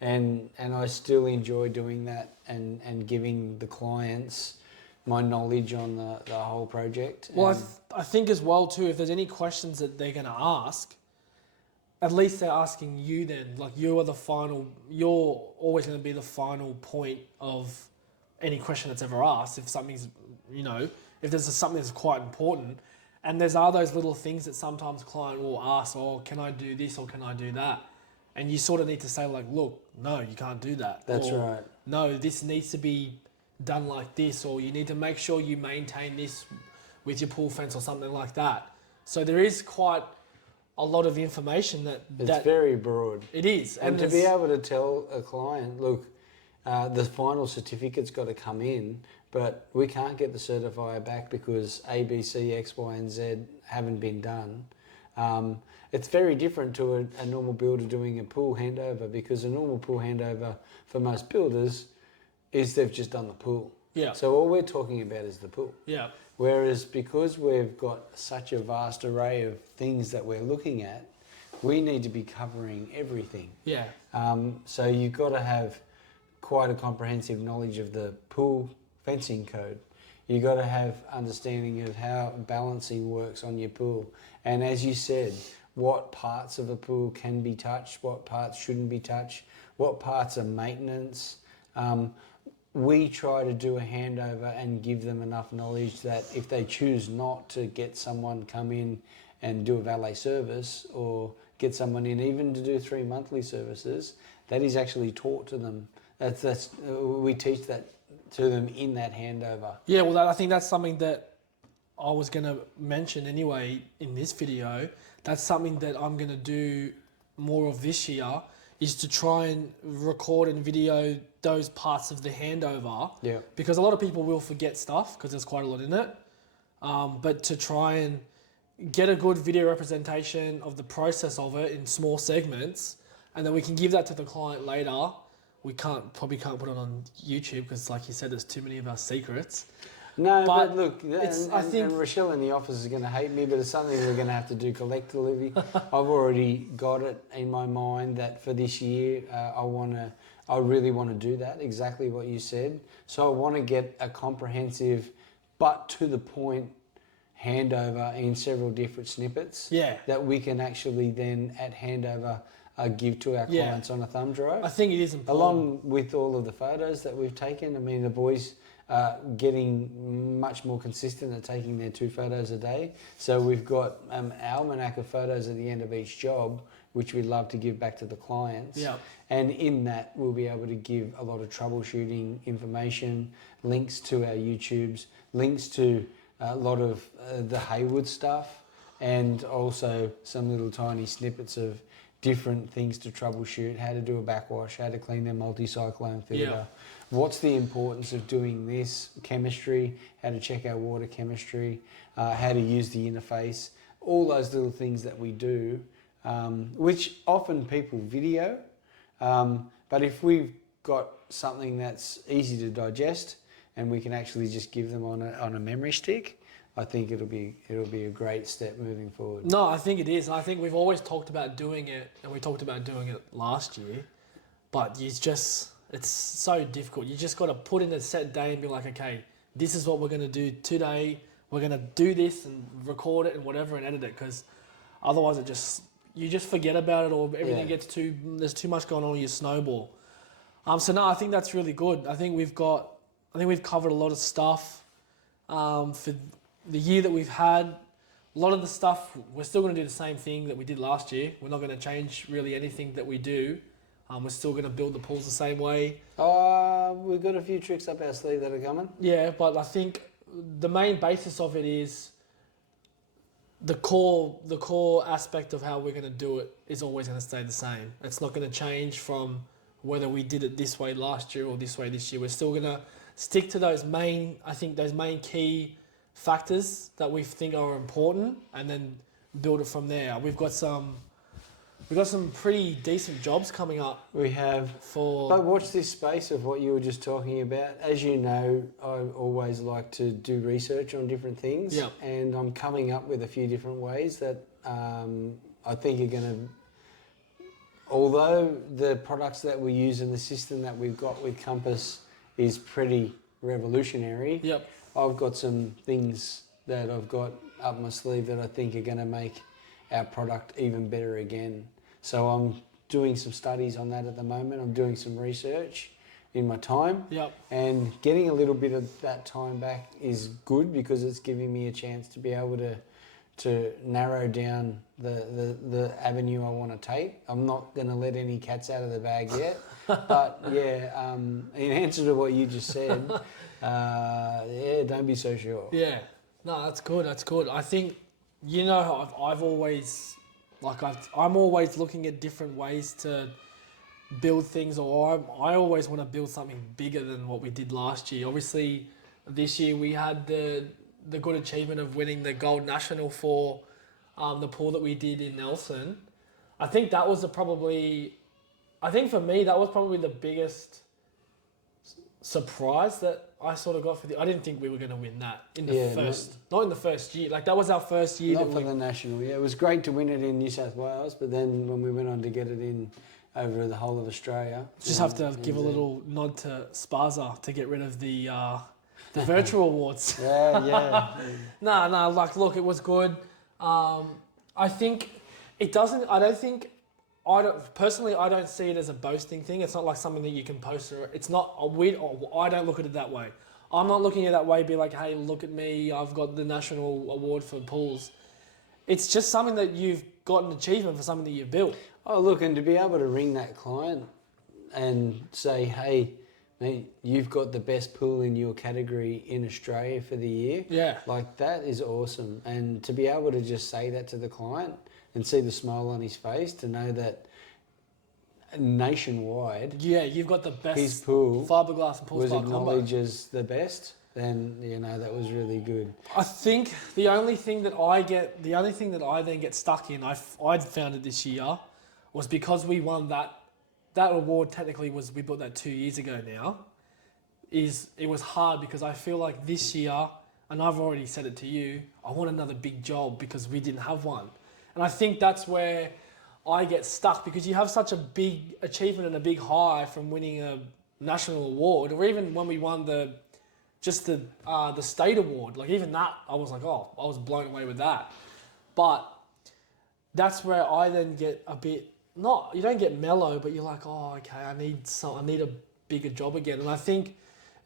and I still enjoy doing that and giving the clients my knowledge on the whole project. Well, I think as well too, if there's any questions that they're going to ask, at least they're asking you then. Like, you're always going to be the final point of any question that's ever asked. If something's, if there's something that's quite important, and are those little things that sometimes client will ask, oh, can I do this or can I do that? And you sort of need to say like, look, no, you can't do that. That's right. No, this needs to be done like this, or you need to make sure you maintain this with your pool fence or something like that. So there is quite a lot of information It's very broad. it is. And to be able to tell a client, look, the final certificate's got to come in, but we can't get the certifier back because A, B, C, X, Y, and Z haven't been done. It's very different to a normal builder doing a pool handover, because a normal pool handover for most builders is they've just done the pool. Yeah. So all we're talking about is the pool. Yeah. Whereas because we've got such a vast array of things that we're looking at, we need to be covering everything. Yeah. So you've got to have quite a comprehensive knowledge of the pool fencing code. You've got to have understanding of how balancing works on your pool. And as you said, what parts of a pool can be touched, what parts shouldn't be touched, what parts are maintenance. We try to do a handover and give them enough knowledge that if they choose not to get someone come in and do a valet service, or get someone in even to do 3 monthly services, that is actually taught to them. We teach that to them in that handover. Yeah, well, I think that's something that I was going to mention anyway in this video. That's something that I'm going to do more of this year, is to try and record and video those parts of the handover. Yeah. Because a lot of people will forget stuff because there's quite a lot in it. But to try and get a good video representation of the process of it in small segments, and then we can give that to the client later. We probably can't put it on YouTube because, like you said, there's too many of our secrets. No, but look, I think Rochelle in the office is going to hate me, but it's something we're going to have to do collectively. I've already got it in my mind that for this year, I really want to do that, exactly what you said. So I want to get a comprehensive, but to the point handover in several different snippets. Yeah. That we can actually then at handover give to our clients on a thumb drive. I think it is important. Along with all of the photos that we've taken. I mean, the boys getting much more consistent at taking their 2 photos a day. So we've got an almanac of photos at the end of each job, which we'd love to give back to the clients. Yeah. And in that, we'll be able to give a lot of troubleshooting information, links to our YouTubes, links to a lot of the Haywood stuff, and also some little tiny snippets of different things to troubleshoot, how to do a backwash, how to clean their multi-cyclone filter. Yeah. What's the importance of doing this, chemistry, how to check our water chemistry, how to use the interface, all those little things that we do, which often people video. But if we've got something that's easy to digest and we can actually just give them on a memory stick, I think it'll be a great step moving forward. No, I think it is. I think we've always talked about doing it, and we talked about doing it last year, but it's so difficult. You just got to put in a set day and be like, okay, this is what we're going to do today. We're going to do this and record it and whatever and edit it, because otherwise you just forget about it, or everything there's too much going on, you snowball. So no, I think that's really good. I think we've covered a lot of stuff for the year that we've had. A lot of the stuff, we're still going to do the same thing that we did last year. We're not going to change really anything that we do. We're still going to build the pools the same way. We've got a few tricks up our sleeve that are coming. Yeah, but I think the main basis of it is the core aspect of how we're going to do it is always going to stay the same. It's not going to change from whether we did it this way last year or this way this year. We're still going to stick to those main key factors that we think are important, and then build it from there. We've got some pretty decent jobs coming up. We have. But watch this space of what you were just talking about. As you know, I always like to do research on different things. Yeah. And I'm coming up with a few different ways that I think are going to, although the products that we use and the system that we've got with Compass is pretty revolutionary. Yep. I've got some things that I've got up my sleeve that I think are going to make our product even better again. So I'm doing some studies on that at the moment. I'm doing some research in my time. Yep. And getting a little bit of that time back is good, because it's giving me a chance to be able to narrow down the avenue I want to take. I'm not going to let any cats out of the bag yet. But yeah, in answer to what you just said, don't be so sure. Yeah, no, that's good. I think you know, I've always, like, I'm always looking at different ways to build things, or I always want to build something bigger than what we did last year. Obviously, this year we had the good achievement of winning the gold national for the pool that we did in Nelson. I think that was I think for me, that was probably the biggest surprise that I sort of got I didn't think we were going to win that in the not in the first year. Like, that was our first year. Not for the national. Yeah, it was great to win it in New South Wales, but then when we went on to get it in over the whole of Australia, Just have to give a little nod to Sparza to get rid of the virtual awards. Yeah. No, like, look, it was good. I think it doesn't. I don't see it as a boasting thing. It's not like something that you can post. It's not a weird. I don't look at it that way. I'm not looking at it that way. Be like, hey, look at me. I've got the national award for pools. It's just something that you've got an achievement for something that you've built. Oh, look, and to be able to ring that client and say, hey, mate, you've got the best pool in your category in Australia for the year. Yeah. Like, that is awesome. And to be able to just say that to the client and see the smile on his face, to know that nationwide, yeah, you've got the best his pool fiberglass and pool was spa combo. acknowledged as the best, then, you know, that was really good. I think the only thing that I then get stuck in, I'd found it this year, was because we won that award. Technically, we bought that 2 years ago now. It was hard because I feel like this year, and I've already said it to you, I want another big job because we didn't have one. And I think that's where I get stuck, because you have such a big achievement and a big high from winning a national award, or even when we won the state award. Like, even that, I was like, oh, I was blown away with that. But that's where I then get a bit, you don't get mellow, but you're like, oh, okay, I need a bigger job again. And I think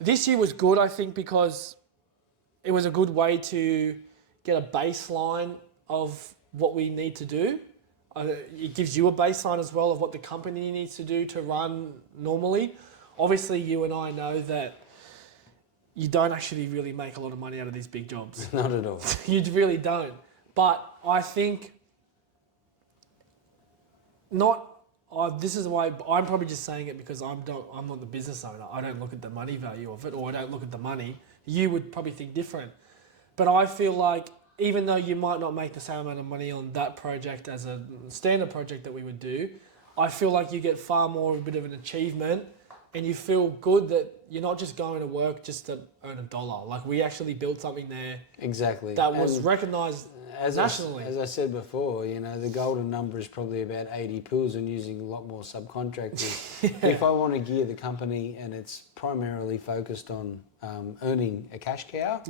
this year was good, I think, because it was a good way to get a baseline of what we need to do. It gives you a baseline as well of what the company needs to do to run normally. Obviously, you and I know that you don't actually really make a lot of money out of these big jobs. Not at all. You really don't. But I think this is why I'm probably just saying it because I'm not the business owner. I don't look at the money value of it, or I don't look at the money. You would probably think different. But I feel like, even though you might not make the same amount of money on that project as a standard project that we would do, I feel like you get far more of a bit of an achievement, and you feel good that you're not just going to work just to earn $1. Like, we actually built something there. Exactly. That was recognised nationally. As I said before, you know, the golden number is probably about 80 pools and using a lot more subcontractors. Yeah. If I want to gear the company and it's primarily focused on earning a cash cow,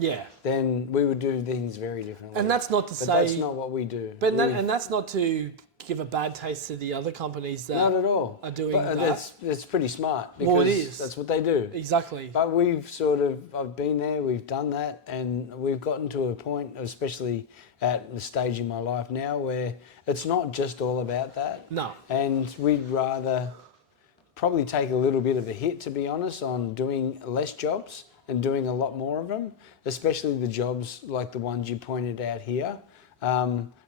then we would do things very differently. And that's not to say... that's not what we do. But that's not to give a bad taste to the other companies that not at all. Are doing that. That's pretty smart, because it is. That's what they do. Exactly. But I've been there, we've done that, and we've gotten to a point, especially at the stage in my life now, where it's not just all about that. No. And we'd rather probably take a little bit of a hit, to be honest, on doing less jobs and doing a lot more of them, especially the jobs like the ones you pointed out here.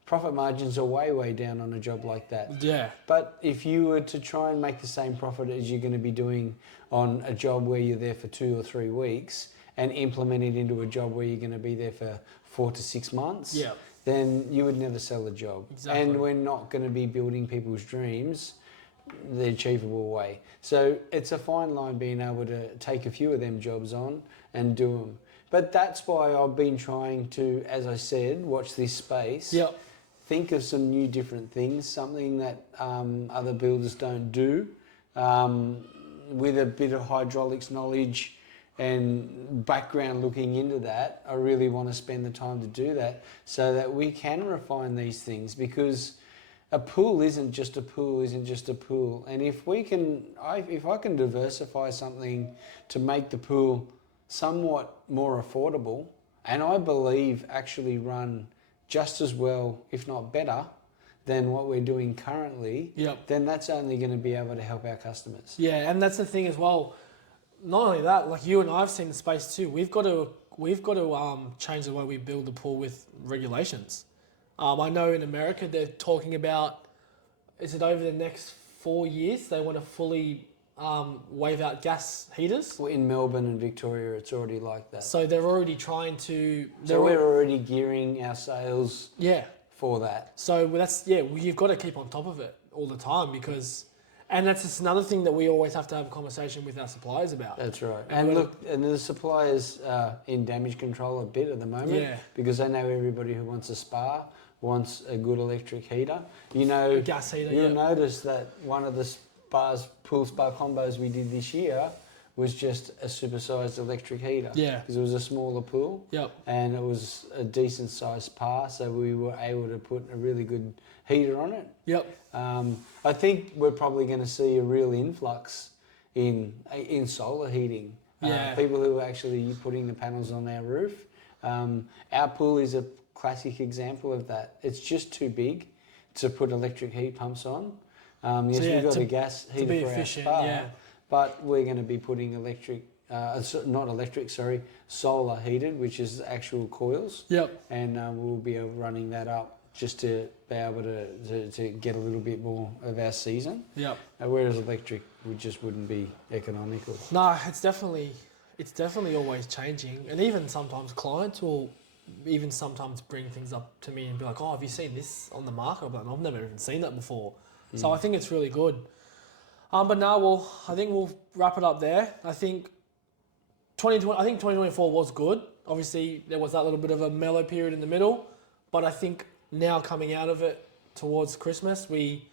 Profit margins are way, way down on a job like that. Yeah. But if you were to try and make the same profit as you're going to be doing on a job where you're there for 2 or 3 weeks, and implement it into a job where you're going to be there for 4 to 6 months, then you would never sell a job. Exactly. And we're not going to be building people's dreams the achievable way. So it's a fine line being able to take a few of them jobs on and do them. But that's why I've been trying to, as I said, watch this space. Yep. Think of some new different things, something that other builders don't do, with a bit of hydraulics knowledge and background looking into that. I really want to spend the time to do that so that we can refine these things, because a pool isn't just a pool, And if I can diversify something to make the pool somewhat more affordable, and I believe actually run just as well, if not better, than what we're doing currently, then that's only going to be able to help our customers. Yeah, and that's the thing as well. Not only that, like you and I have seen the space too. We've got to change the way we build the pool with regulations. I know in America they're talking about, is it over the next 4 years they want to fully waive out gas heaters? Well, in Melbourne and Victoria, it's already like that. So they're already trying to. So we're already gearing our sales Yeah. for that. So that's you've got to keep on top of it all the time because, and that's just another thing that we always have to have a conversation with our suppliers about. That's right. And look, and the suppliers are in damage control a bit at the moment because they know everybody who wants a spa wants a good electric heater. You know, A gas heater. you'll notice that one of the pool spa combos we did this year was just a supersized electric heater. Yeah. Because it was a smaller pool. Yep. And it was a decent sized spa, so we were able to put a really good heater on it. Yep. I think we're probably going to see a real influx in solar heating. Yeah. People who are actually putting the panels on our roof. Our pool is a classic example of that. It's just too big to put electric heat pumps on. Yes, we've got a gas heater for our spa, but we're going to be putting solar heated, which is actual coils. Yep. And we'll be running that up just to be able to get a little bit more of our season. Yep. Whereas electric just wouldn't be economical. No, it's definitely always changing, and even sometimes clients will even sometimes bring things up to me and be like, "Oh, have you seen this on the market?" I'm like, "I've never even seen that before." So I think it's really good. But now I think we'll wrap it up there. I think 2024 was good. Obviously, there was that little bit of a mellow period in the middle, but I think now coming out of it towards Christmas, we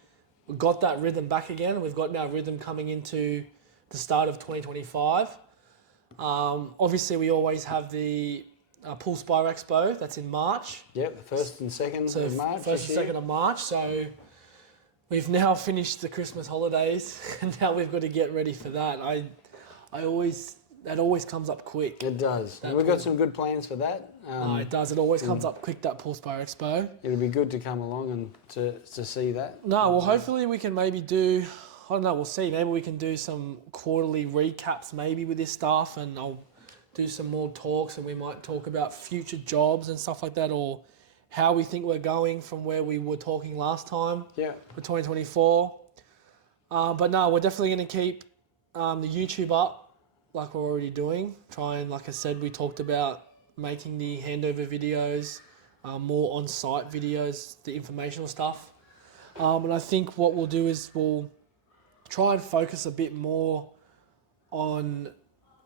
got that rhythm back again. We've got now rhythm coming into the start of 2025. Obviously, we always have the Pool Spire Expo. That's in March. Yep, the 1st and 2nd of March. First and 2nd of March. So we've now finished the Christmas holidays, and now we've got to get ready for that. That always comes up quick. It does. And we've got some good plans for that. It does. It always comes up quick, that Pool Spire Expo. It'll be good to come along and to see that. No, well, hopefully we can maybe do, I don't know, we'll see. Maybe we can do some quarterly recaps maybe with this stuff, and I'll do some more talks, and we might talk about future jobs and stuff like that, or how we think we're going from where we were talking last time for 2024. But no, we're definitely going to keep the YouTube up like we're already doing. Try and, like I said, we talked about making the handover videos, more on-site videos, the informational stuff. And I think what we'll do is we'll try and focus a bit more on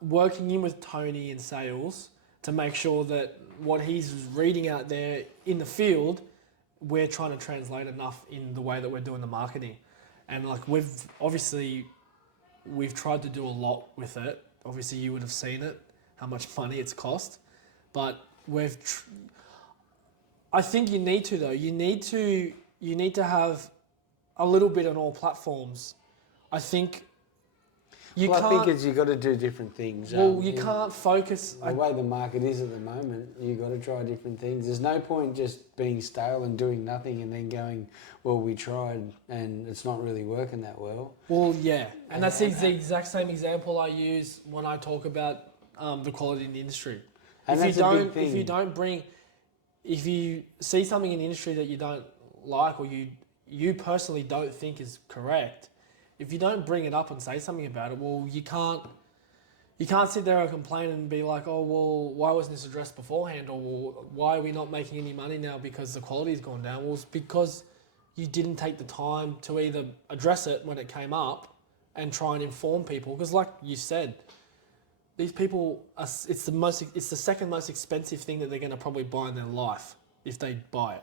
working in with Tony in sales to make sure that what he's reading out there in the field, we're trying to translate enough in the way that we're doing the marketing. And like we've tried to do a lot with it. Obviously you would have seen it, how much money it's cost. But I think you need to though. You need to have a little bit on all platforms. I think you can't. I think it's you've got to do different things. Well, you can't focus. The way the market is at the moment, you've got to try different things. There's no point just being stale and doing nothing and then going, well, we tried and it's not really working that well. Well, yeah. And that's the exact same example I use when I talk about the quality in the industry. And if you see something in the industry that you don't like or you personally don't think is correct, if you don't bring it up and say something about it, well, you can't sit there and complain and be like, oh, well, why wasn't this addressed beforehand? Or well, why are we not making any money now because the quality's gone down? Well, it's because you didn't take the time to either address it when it came up and try and inform people. Because like you said, these people, it's the second most expensive thing that they're going to probably buy in their life if they buy it.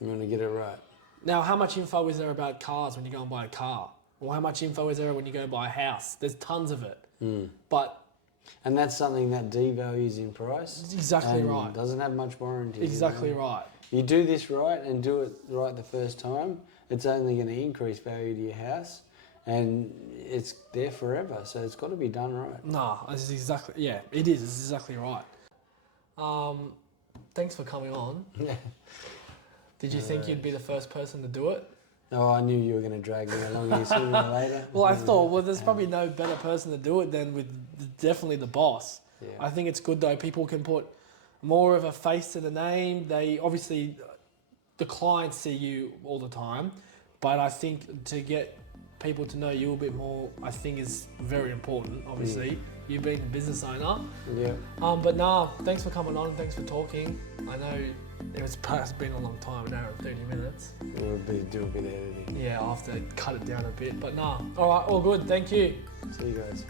You want to get it right. Now, how much info is there about cars when you go and buy a car? Or how much info is there when you go buy a house? There's tons of it. And that's something that devalues in price. Exactly right. Doesn't have much warranty. Exactly right. You do this right and do it right the first time, it's only going to increase value to your house. And it's there forever, so it's got to be done right. Nah, this is exactly, it is. It's exactly right. Thanks for coming on. Did you think you'd be the first person to do it? Oh, I knew you were going to drag me along here sooner or later. Well, I thought, there's probably no better person to do it than with definitely the boss. Yeah. I think it's good though. People can put more of a face to the name. They obviously, the clients see you all the time, but I think to get people to know you a bit more, I think is very important. Obviously, you being a business owner. Yeah. But nah, thanks for coming on. Thanks for talking. I know it's been a long time, an hour and 30 minutes. We'll do a bit of editing. Yeah, I'll have to cut it down a bit. But nah, all right, all good. Thank you. See you guys.